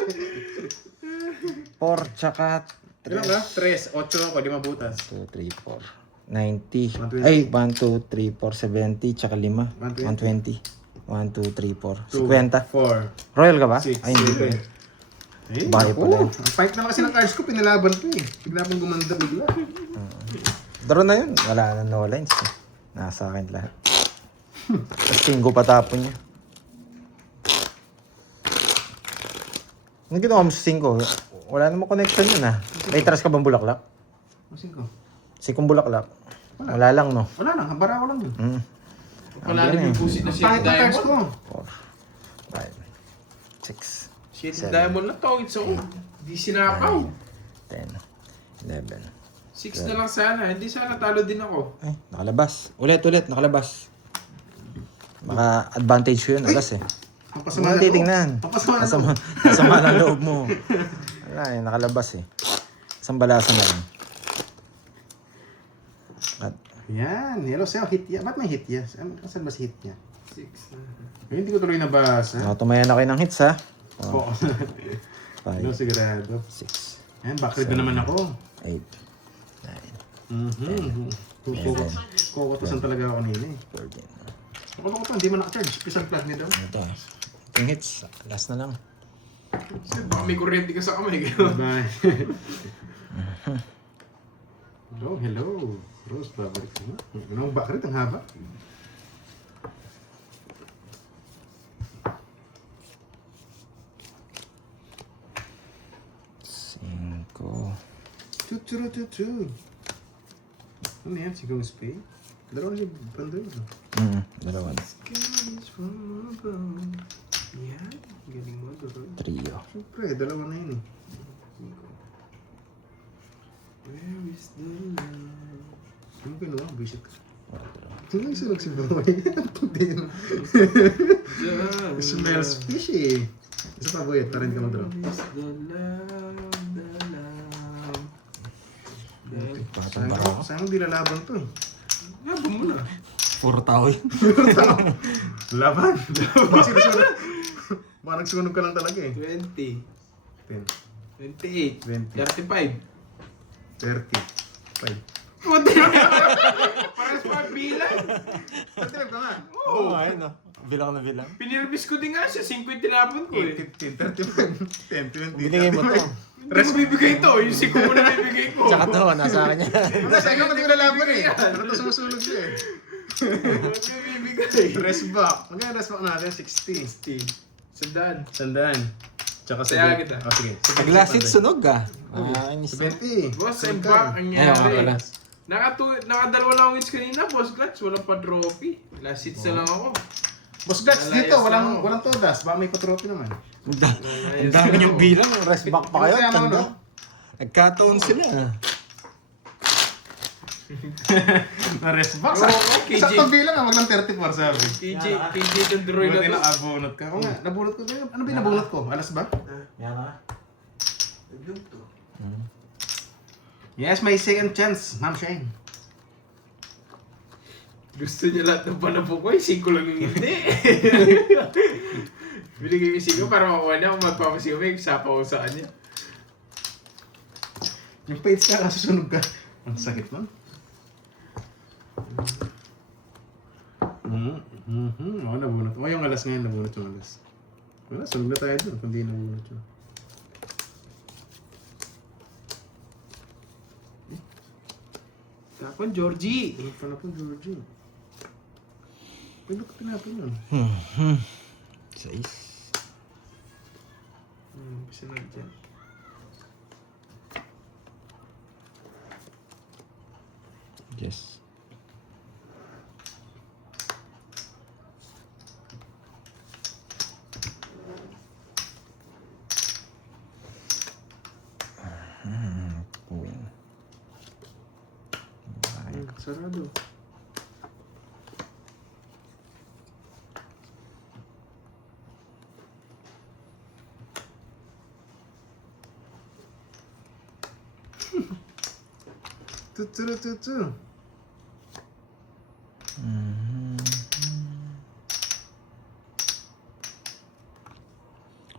4 tsaka Ilan ka? 3, 8 ako, 5 butas. 2, 3, 4. 90. 120. Ay, 1, 2, 3, 4, 70, tsaka 5. 120. 1, 2, 3, 4. 50. 4, Royal ka ba? 6, Ay, hindi. 7. Eh, Bahay naku. pala yun. Ang fight naman kasi ng cards ko, pinalaban ko eh. Bigla pong gumanda bigla. Daro na yun. Wala na no lines. Nasa akin lahat. Tapos 5 pa tapon niya. Anong ginawa mo sa 5? Wala namang connection yun ah. May trust ka bang bulaklak? Masin ko. 5 bulaklak? Wala lang no? Wala lang, habara ko lang yun. Palalim yung pusit na Ang shit pangit ng cards diamond. ko. 4, 5, 6, Shit Seven. diamond na to. It's all. Di sinakaw. 10, 11. 6 na lang sana. Hindi sana talo din ako. Ay, nakalabas. Ulit, nakalabas. Baka advantage ko yun, alas eh. Ang Huwag pasama mo na titignan. Papasama na Masama, masama ng loob mo. Wala eh, nakalabas eh. Isang balasa na lang. At, Yan, hello sa'yo, hit ya. Ba't may hit ya? Saan ba si hit ya? 6 na. Ay, hindi ko tuloy nabasa. nakatumayan na kayo ng hits ha. Oo. Ano, 5, sigurado. 6, Ayan, backread na naman ako. 8, 9, Kukutusan talaga ako kanina eh. 14. Ako ko pa, hindi mo naka-charge. Isang plug nito. Ito. Yung hits, last na lang. Baka may kuryente ka sa kamay. Bye. Hello. Rose, babalik ka na. Ano ang backread? Ang haba. Cinco. Tutu. Ano yan? Sigong spade? Dalawa si Pandoy. Dalawa na. Yan. Galing mo, Doroy. Trio. Siyempre, dalawa na yun eh. Where is the love? Ano ginawa? Visit ka. Quatro. Sino yung sunog si Boy? Hindi na. Smells fishy. Isa pa Boy, tarin ka mo-draw. Where is the love, the love? Patang baka ako. Sayang di lalaban to eh. Laban mo na. Puro tao yun. Laban? Baka sinusunod. Baka nagsunog ka lang talaga eh. 20. 10, 28. 20, 35. 30, 5. Puti na. Parang sa bilang. Tatilab ka nga. Oo, ayun no. Bilang na bilang. Pinirabis ko din nga siya. 50 tinapon ko eh. 15, 35, 10, 20, Binigay mo to. Hindi ko bibigay ito. Yung 5 mo na bibigay ko. Tsaka to, nasa akin yan. Wala, sa ikaw pati ko lalaban eh. Ano to sumusunog siya eh. Huwag ko bibigay. Rest back. Magkano rest back natin? 60. Sandaan. Sandaan. Tsaka Saya kita. Oh, sige. Paglasit sunog ka. Inis na. 70. Boss, I'm back. Ang Ayaw ka nangyari. pala. Nakadalawa lang wins kanina, Boss Clutch. Walang pa trophy. Last hits na lang ako. Boss Guts, Nalayas dito, na ako. walang todas. Baka may patrophy naman. Ang dami niyang bilang. Rest back pa kayo. Ano kaya mo, Tanda. no? Nagkataon sila. Na-rest back. Oo, okay, Sakto bilang wag lang 34 sabi. KJ Tandroy Buti na na to. abunot ka. Oo nga, nabunot ko. Ano ba yung nabunot ko? Alas ba? Yan na. Nagdum to. Yes, may second chance, Ma'am Shane. Gusto niya lahat ng panapo ko, 5 lang yung hindi. Binigay ko 5 para makuha niya kung magpapasigaw may sapa ko sa kanya. Yung page ka, kasusunog ka. Ang sakit man. Oo, nabunot. Oo, yung alas ngayon, nabunot yung alas. Wala, sunog na tayo doon kung di nabunot yun. Tapon, Georgie. Ano pa na po, Georgie? Pwede ko tinapin yun. 6. Bisa na dyan. Yes. Queen. Sarado. Tutu.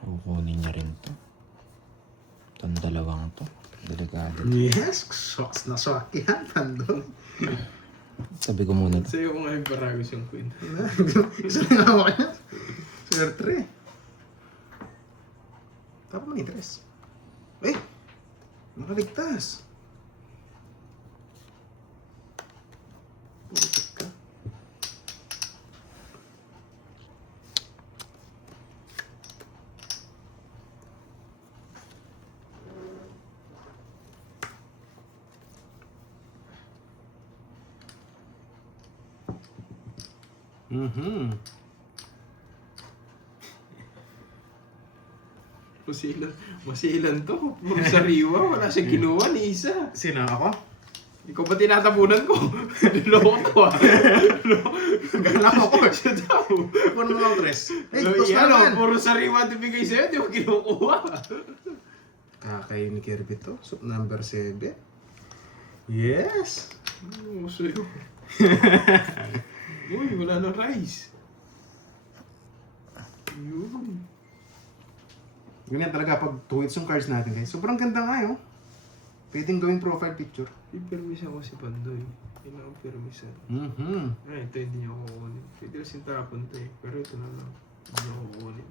Kukunin niya rin to. Itong dalawang to. Delikado. Yes, socks na swaki yan, Pando. Sabi ko muna to. Sa'yo kung ay paragos yung queen. Isa lang hawak niya. Swerte. Tapos man interest. Eh! Nakaligtas. Putik ka. Masilan to. Puro sariwa. Wala siya ginawa ni isa. Sino ako? Ikaw ba tinatabunan ko? Niloko to ah. Ganun ako. Siya daw. Ano mo ang tres? Eh, boss Yan naman. o, puro sariwa ito bigay sa'yo. Di mo kinukuha. Kakay ni Kirby to. So, number 7. Yes. Ano sa'yo? Uy, wala na rice. Yun. Ganyan talaga pag tuwits yung cards natin guys. Sobrang ganda nga yun. Pwedeng gawing profile picture. Ipermisan ko si Pandoy. Kailangan permisan. Ay, ito hindi niya ako kukunin. Pwede kasi tapon to eh. Pero ito na lang. Hindi niya ako kukunin.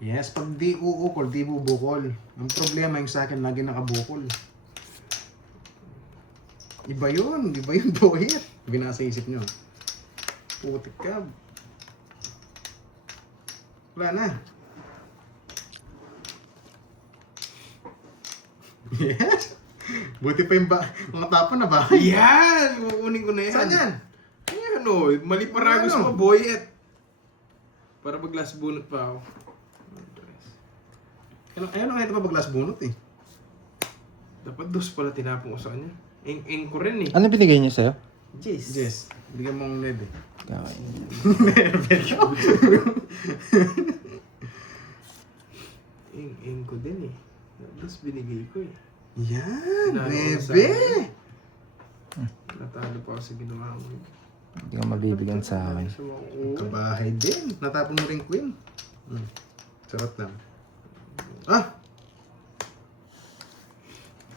Yes, pag di uukol, di bubukol. Ang problema yung sa akin, lagi nakabukol. Iba yun boyet. Iba nasa isip nyo. Putik ka. Wala na. Yes. Buti pa yung mga tapon na ba? Yan! Kukunin ko na yan. Saan yan? Ayan o. Mali paragos Ano? pa, boyet. Para pag last bunot pa ako. Ayun ang ito pa pag last bunot eh. Dapat dos pala tinapon ko sa kanya. Eng ko rin eh. Ano binigay niya sa'yo? Jess. Jess, bigyan mo ng lebe. Eng ko din eh. Dos binigay ko eh. Yan, Tinalo ko na sa bebe! Natalo pa ako sa ginawa mo. Hindi ka mabibigyan sa akin. Kabahay din. Natapon mo rin queen. Sarap lang. Ah!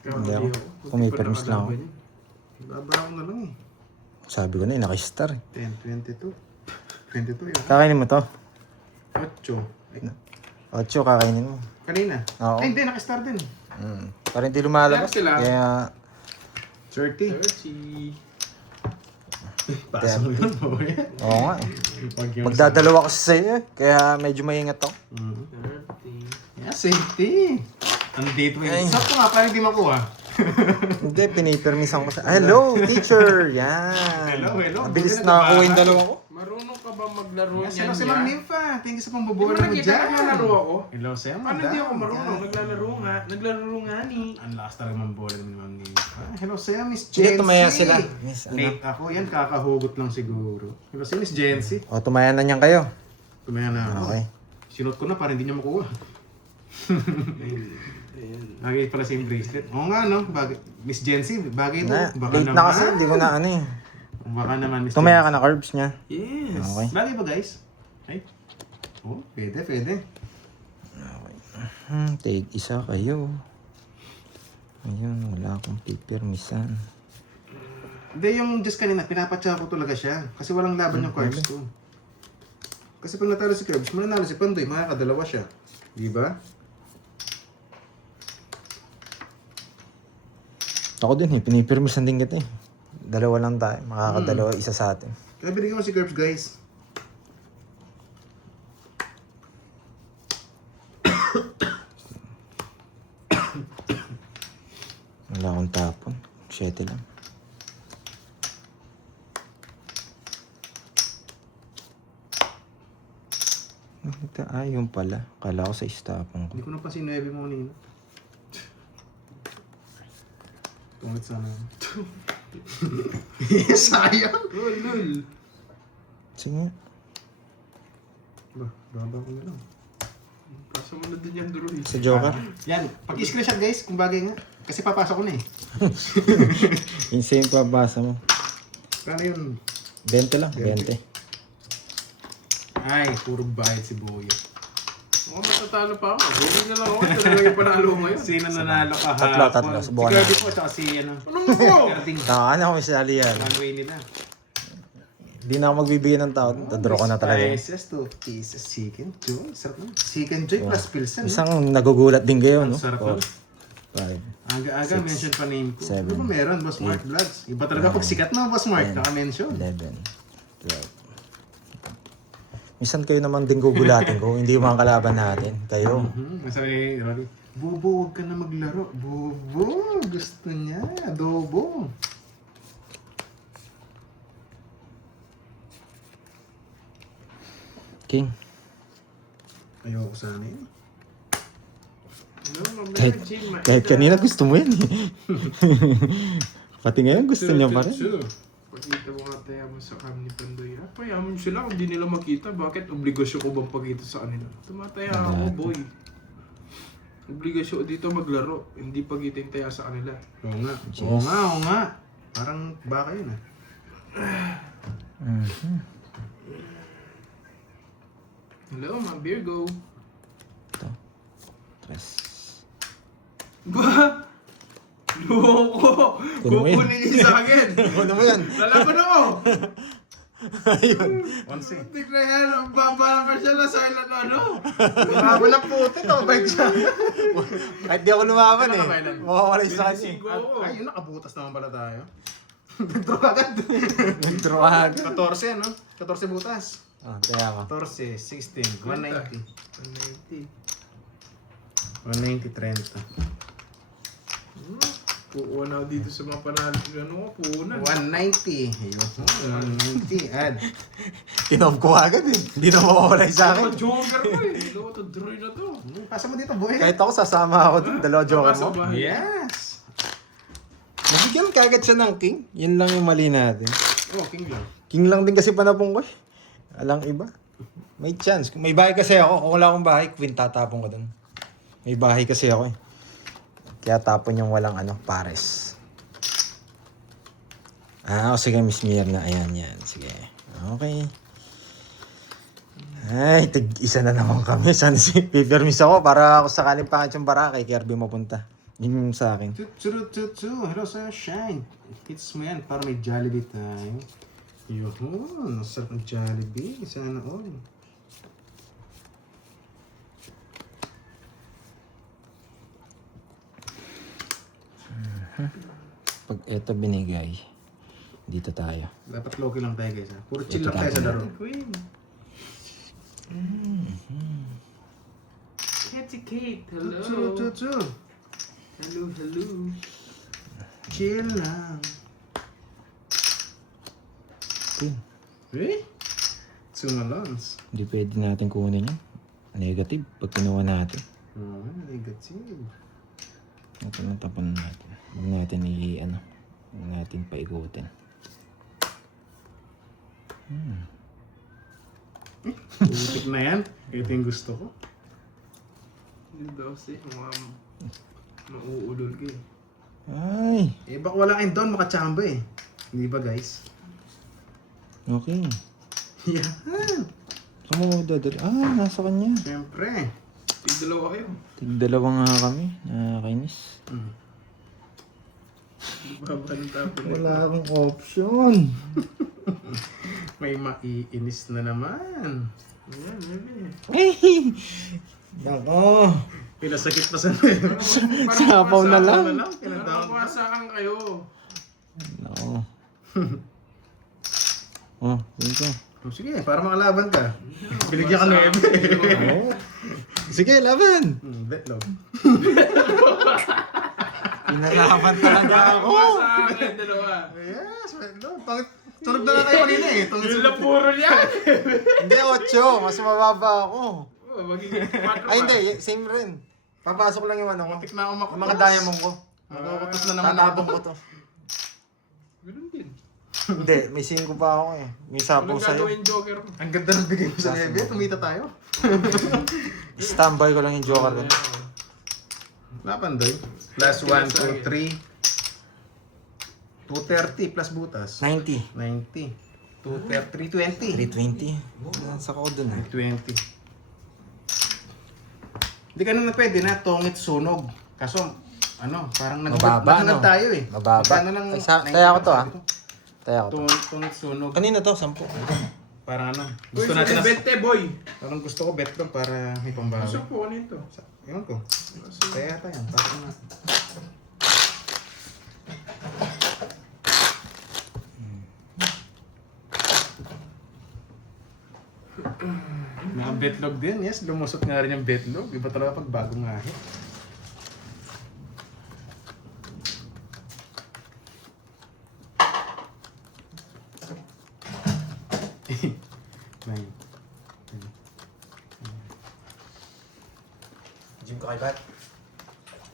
Hindi ako. Pumipermis lang ako. Baba ako na lang eh. Sabi ko na eh, naka-star eh. 10, 22. 22 yun. Kakainin mo to? 8. Ay, 8 kakainin mo. kanina. Oo. Ay, hindi. Nakastar din. Para hindi lumalabas. Kaya sila. Kaya 30. 30. Paso mo yun, boy. oo nga eh. Pag yun Magdadalawa kasi sa'yo eh. Kaya medyo maingat ako. 30. Yeah, safety. Andito yun. Sakto nga, parang hindi makuha. Hindi, pinipermisan ko sa... Hello, teacher! Yan. Hello. Ang bilis Buti na na ako yung nabahay. dalawa ko. Marunong ka ba maglaro Yes, niyan? hello si Ma'am Nympha. Thank you sa pambubuhay Wala mo kita dyan. naglalaro ako. Hello sa'yo, Paano hindi ako marunong? Naglalaro nga. Naglalaro nga ni. Ang lakas talaga mambola ni Ma'am Nympha. Hello sa'yo, Miss Sige, Jency. tumaya sila. Miss, ano? Late ako. Yan, kakahugot lang siguro. Hello sa'yo, Miss Jency. O, tumaya na niyan kayo. Tumaya na ako. Okay. Sinot ko na para hindi niya makuha. Ayan. Bagay pala sa yung bracelet. Oo nga, no? Bagay. Miss Jency, bagay mo. Baka Late naman. na kasi, hindi ko na ano eh. Baka naman, Miss Tumaya Jency. ka na carbs niya. Yes. Okay. Bagay ba, guys? Ay. Oh, pwede. Take isa kayo. Ayun, wala akong pipirmisan. Hindi, yung just kanina, pinapatsa ko talaga siya. Kasi walang laban yung cards ko. Kasi pag natalo si Curbs, mananalo si Pandoy, makakadalawa siya. Di ba? Ako din eh, pinipirmisan din kita eh. Dalawa lang tayo, makakadalawa isa sa atin. Kaya binigyan ko si Curbs, guys. Wala akong tapon. 7 lang. Yun pala. Kala ko sa istapon ko. Hindi ko na pa sinuebe mo kanina. Tungit sana. Sayang! Oh, lol. Sige. Ba, baba ko na lang. Pasa mo na din yan, Droy. Sa Joker. Yan, pag-screenshot guys, kung bagay nga. Kasi papasok ko na eh. Yung same pabasa mo. Paano yun? 20 lang. 20. Ay, puro bayad si Boyo. Mukhang matatalo pa ako. Hindi na lang ako. Ito na lang yung panalo ko ngayon. Sino nanalo ka Tatlo. Si Subukan Kirby natin. po, tsaka si ano. Anong mo? Kerding. Nakakana ko si Ali yan. One way nila. Hindi na ako magbibigay ng tao. Tadraw ko na talaga yun. Spices, 2 pieces, chicken joy. Sarap na. Chicken joy plus pilsen. Isang nagugulat din kayo, no? Ang sarap nun. 5. Aga-aga, mention pa name ko. 7, Ano ba meron, Boss Mark Vlogs? Iba talaga pag sikat na, Boss Mark. 10, Naka-mention. 11, 12. Minsan kayo naman din gugulatin ko, hindi yung mga kalaban natin. Kayo. Sabi, Rory, Bobo, huwag ka na maglaro. Bobo, gusto niya. Adobo. King. Ayoko sana yun. No, mamaya, Kahit, Jim, kahit kanina gusto mo yan eh. Pati ngayon gusto niya pa rin. Pakita mo nga tayo mo sa cam ni Pandoy. Payaman sila kung di nila makita. Bakit obligasyon ko bang pakita sa kanila? Tumataya ako, boy. Obligasyon dito maglaro. Hindi pagitin taya sa kanila. Oo nga. Oo nga, oo nga. Parang baka yun ah. Mhm. Hello, mga Virgo. Ito. Tres. Ba? Loko! Kunin mo yan. Kukunin niyo sa akin! Ano mo yan? Lalaban ako! Ayun. 11. Tignan na yan, ang baba lang siya na silent ano. Wala puti to, bike siya. Kahit di ako lumaban eh. Ano kailan? Mawawala yung sa kanya. Sinisingo ako. Ay, yun, nakabutas naman pala tayo. Nag-draw agad. Nag-draw agad. 14, no? 14 butas. Ah, kaya ako. 14, 16, 190. 190. 190, 30. Puuan ako dito sa mga panalo. Ano ko, puunan. 190. Ayun. 190. Add. Tinob ko agad eh. Hindi na mawawala yung sa Ako, akin. joker ko eh. Loko to, draw na to. Pasa mo dito, boy. Kahit ako sasama ako dun. Dalawa joker Sa mo. bahay. Yes. Nabigyan kagad siya ng king. Yun lang yung mali natin. Oh, king lang. King lang din kasi panapong ko eh. Alang iba. May chance. May bahay kasi ako. Kung wala akong bahay, queen tatapon ko dun. May bahay kasi ako eh. Kaya tapon yung walang ano, pares. Ah, o sige, Miss Mirna. Ayan, yan. Sige. Okay. Ay, tig-isa na naman kami. Sana si Pipermis ako para ako sakaling pangit yung bara kay Kirby mapunta. Yun yung sa akin. Tutu. Hello, sunshine. It's mo yan. Para may Jollibee tayo. Yun. Sarap ng Jollibee. Sana all. Pag ito binigay, dito tayo. Dapat low lang tayo guys. Ha? Puro chill Ito lang tayo sa tayo. laro. Queen. Katie Kate, hello. Tutu. Hello. Chill lang. Queen. Eh? Sumalons. Hindi pwede natin kunin yun. Negative pag kinuha natin. Oh, negative. Ito na tapon natin. Huwag natin huwag natin paikutin. Putik na yan. Ito yung gusto ko. Hindi daw si mauulol ka eh. Ay! Eh, baka wala kayong doon makachamba eh. Hindi ba guys? Okay. Yan. Saan mo magdadali? Ah, nasa kanya. Siyempre. Tigdalawa kayo. Tig-dalawa nga kami. Nakakainis. Baba ng tapon eh. Wala akong option. May maiinis na naman. Ayan, maybe. Hey! Yako! Pinasakit pa sa Sapaw na lang. Parang Pinatawag pa. pumasakan kayo. Nako. Oh, yun ko. Oh, sige, para makalaban ka. Binigyan ka na Oh. Sige, laban! Betlog. Pinalaman talaga ako. Pumasakan dalawa. Yes, betlog. Tunog na nga tayo kanina eh. Yung lapuro niya. Hindi, 8. Mas mababa ako. Oh, magiging 4 Ay, hindi. Same rin. Papasok lang yung ano ko. Muntik na ako makutos. Yung mga diamond ko. Makukutos na naman Tatabong ako. ko to. Ganun din. Hindi, may 5 pa ako eh. May sapaw Anong sa'yo. gagawin joker mo? Ang ganda ng bigay mo sa Neve. Tumita tayo. Standby ko lang yung joker ko. Lapan doy. Plus 1, 2, 3. 230 plus butas. 90. 90. 230, 320. 320. Nasa ko dun eh. 320. Hindi ka na pwede na tongit sunog. Kaso, ano, parang Mababa, naghangad no? tayo eh. Mababa. Magkano lang Ay, taya ko to, ah. Taya ko to. Tungit sunog. Kanina to, 10. Parang ano, Gusto gusto natin na... Bente boy. Parang gusto ko bet lang para may pambawi. Gusto po ano ito? Ewan ko. Kaya tayo. Tapos na. Mga betlog din, yes. Lumusot nga rin yung betlog. Iba talaga pag bagong ahit. Nine. ko kay Pat.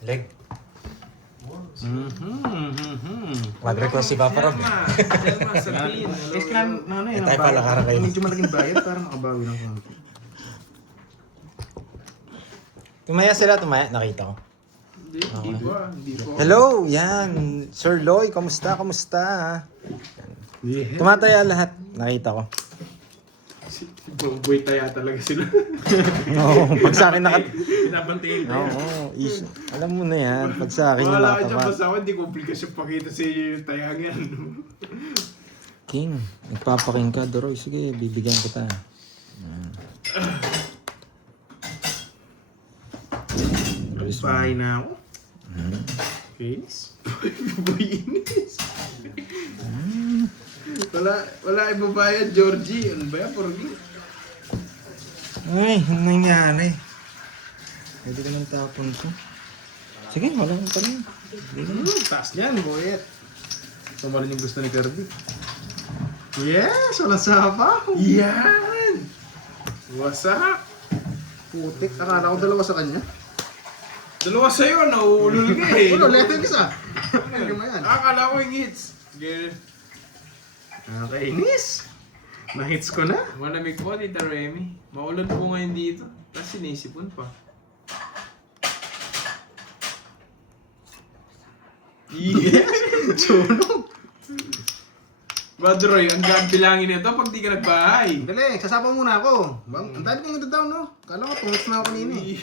Leg. Mag request si Papa Rob. Jelma, sabihin. Guys, kailan na ano yan? Tayo pala karang kayo. Medyo malaking bayad para makabawi ng konti. Tumaya sila, tumaya. Nakita ko. Hindi po. Hello, yan. Sir Loy, kamusta? Kamusta? Yeah. Tumataya lahat. Nakita ko. Buhay taya talaga sila. Oo, pag sa akin Pinabantayin ko. Oo, alam mo na yan. Pag sa akin Wala ka dyan, nakatapat. basta ako hindi ko obligasyon pakita sa inyo yung tayang yan. King, nagpapaking ka, Doroy. Sige, bibigyan kita. Bahay na ako. Kainis. Buyinis. Wala ibabayad, Georgie. Ano ba yan? Porgi. Ay, ano nangyari? Pwede ka nang tapon ko. Sige, wala nang pala. Taas niyan, boyet. Tumalin yung gusto ni Kirby. Yes! Walang sabaw! Yan! Wasak! Putik. Akala ko dalawa sa kanya. Dalawa sa'yo, nauulol ka eh. Ulo, level isa. Ano mo yan? Akala ko yung hits. Nakainis. Na-hits ko na. Malamig po, Tita Remy. Maulan po ngayon dito. Tapos sinisipon pa. Yes! Sunog. Badroy, ang gaan bilangin nito pag di ka nagbahay. Dali, sasapa muna ako. Ang dami kong ito down, no? Kala ko, tungos na ako kanina eh.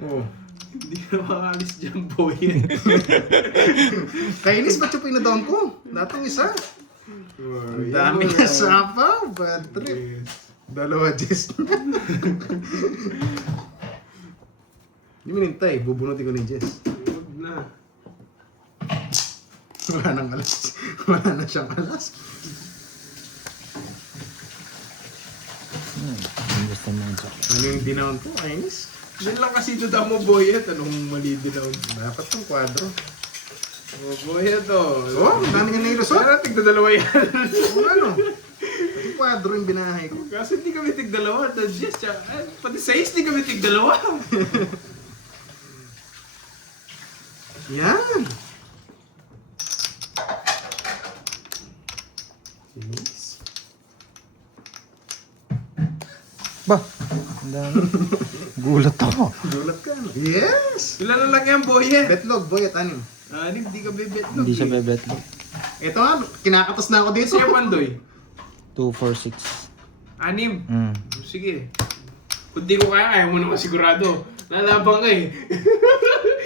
Oh. Hindi ka makalis dyan, boy. Kainis, ba't yung pinadown ko? Datang isa. Ang dami na sapa. Bad trip. Dalawa, Jess. Hindi mo nintay, bubunutin ko ni Jess. Huwag na. Wala nang alas. Wala na siyang alas. Gusto mo dyan. Ano yung dinown ko? Kainis. Yan lang kasi ito daw mo, boy. Anong mali din daw? Dapat yung kwadro. Oh, boy, ito. Oh, ang dami niya nailusot. Sana tigda-dalawa yan. Oo, ano? Yung kwadro yung binahay ko. Kasi hindi kami tig-dalawa. Yes, pati sa is, hindi kami tig-dalawa. Yan. Yes. Ba? Ang dami. Gulat ako. Gulat ka, no? Yes! Ilan na lang yan, boy. Betlog, boy, at anim. Hindi ka bebetlog. Hindi siya bebetlo. Ito nga, kinakatas na ako dito. Sa'yo, Pandoy. 2, 4, 6. 6. Sige. Kung di ko kaya, ayaw mo naman sigurado. Lalabang ka eh.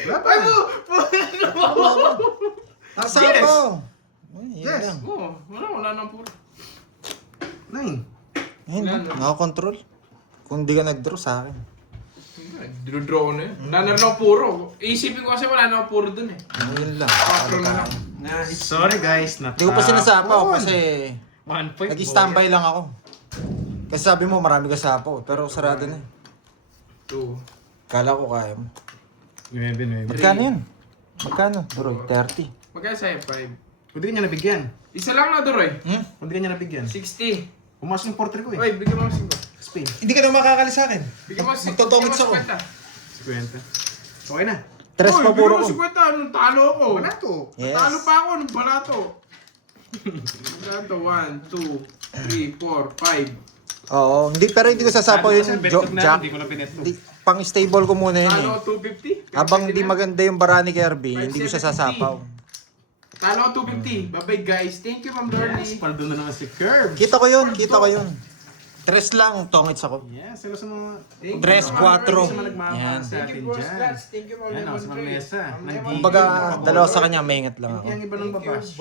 Laban. Asa Yes! ko? Uy, yan Yes. lang. Oo, wala nang puro. 9. Ayun, nakakontrol. Kung di ka nag-draw sa akin. Draw na yun. Wala na rin ako puro. Iisipin ko kasi wala na ako puro dun eh. Ayun lang. Patro na lang. Sorry guys, Hindi ko pa sinasapaw kasi 1 point. nag-standby lang ako. Kasi sabi mo marami ka sapaw, pero sarado na. 2. Kala ko kaya mo. 9. Magkano yun? Magkano? Duroy, 30. Magkano sa'yo? 5. Hindi ka niya nabigyan. Isa lang na, Duroy. Hindi ka niya nabigyan. 60. Pumasok yung portrait ko eh. Oy, bigyan mo ng 5. Spain. Hindi ka na makakalis sa akin. Bigyan mo ng 50. Magtotongits ako. 50. Okay na. Tres pa puro ko. Bigyan mo ng 50. Anong talo ako? Wala to. Yes. Talo pa ako. Anong balato? Balato. 1, 2, 3, 4, 5. Oo, hindi, pero hindi ko sasapaw yun, Jack. Hindi ko na pinetlog. Hindi, pang-stable ko muna yun Talo eh. ako 250. Habang hindi maganda yung bara ni Kirby, hindi ko siya 570. sasapaw. Talo ako 250. Bye-bye guys. Thank you, Ma'am Lordy. Yes, paldo na naman si Curb. Kita ko yun, kita ko yun. Tres lang, tongits ako. Yes, sila sa mga... Thank you, Tres, Ma'am cuatro. Lordy. Sa mga nagmamahal Yan. sa Thank atin you, Boss dyan. Gats. Thank you, Ma'am Yan, Lemon sa mga Tree. mesa. Ma'am Lemon Nagiging- Kumbaga, dalawa sa kanya, maingat lang ako. Yung iba ng Thank babas. you.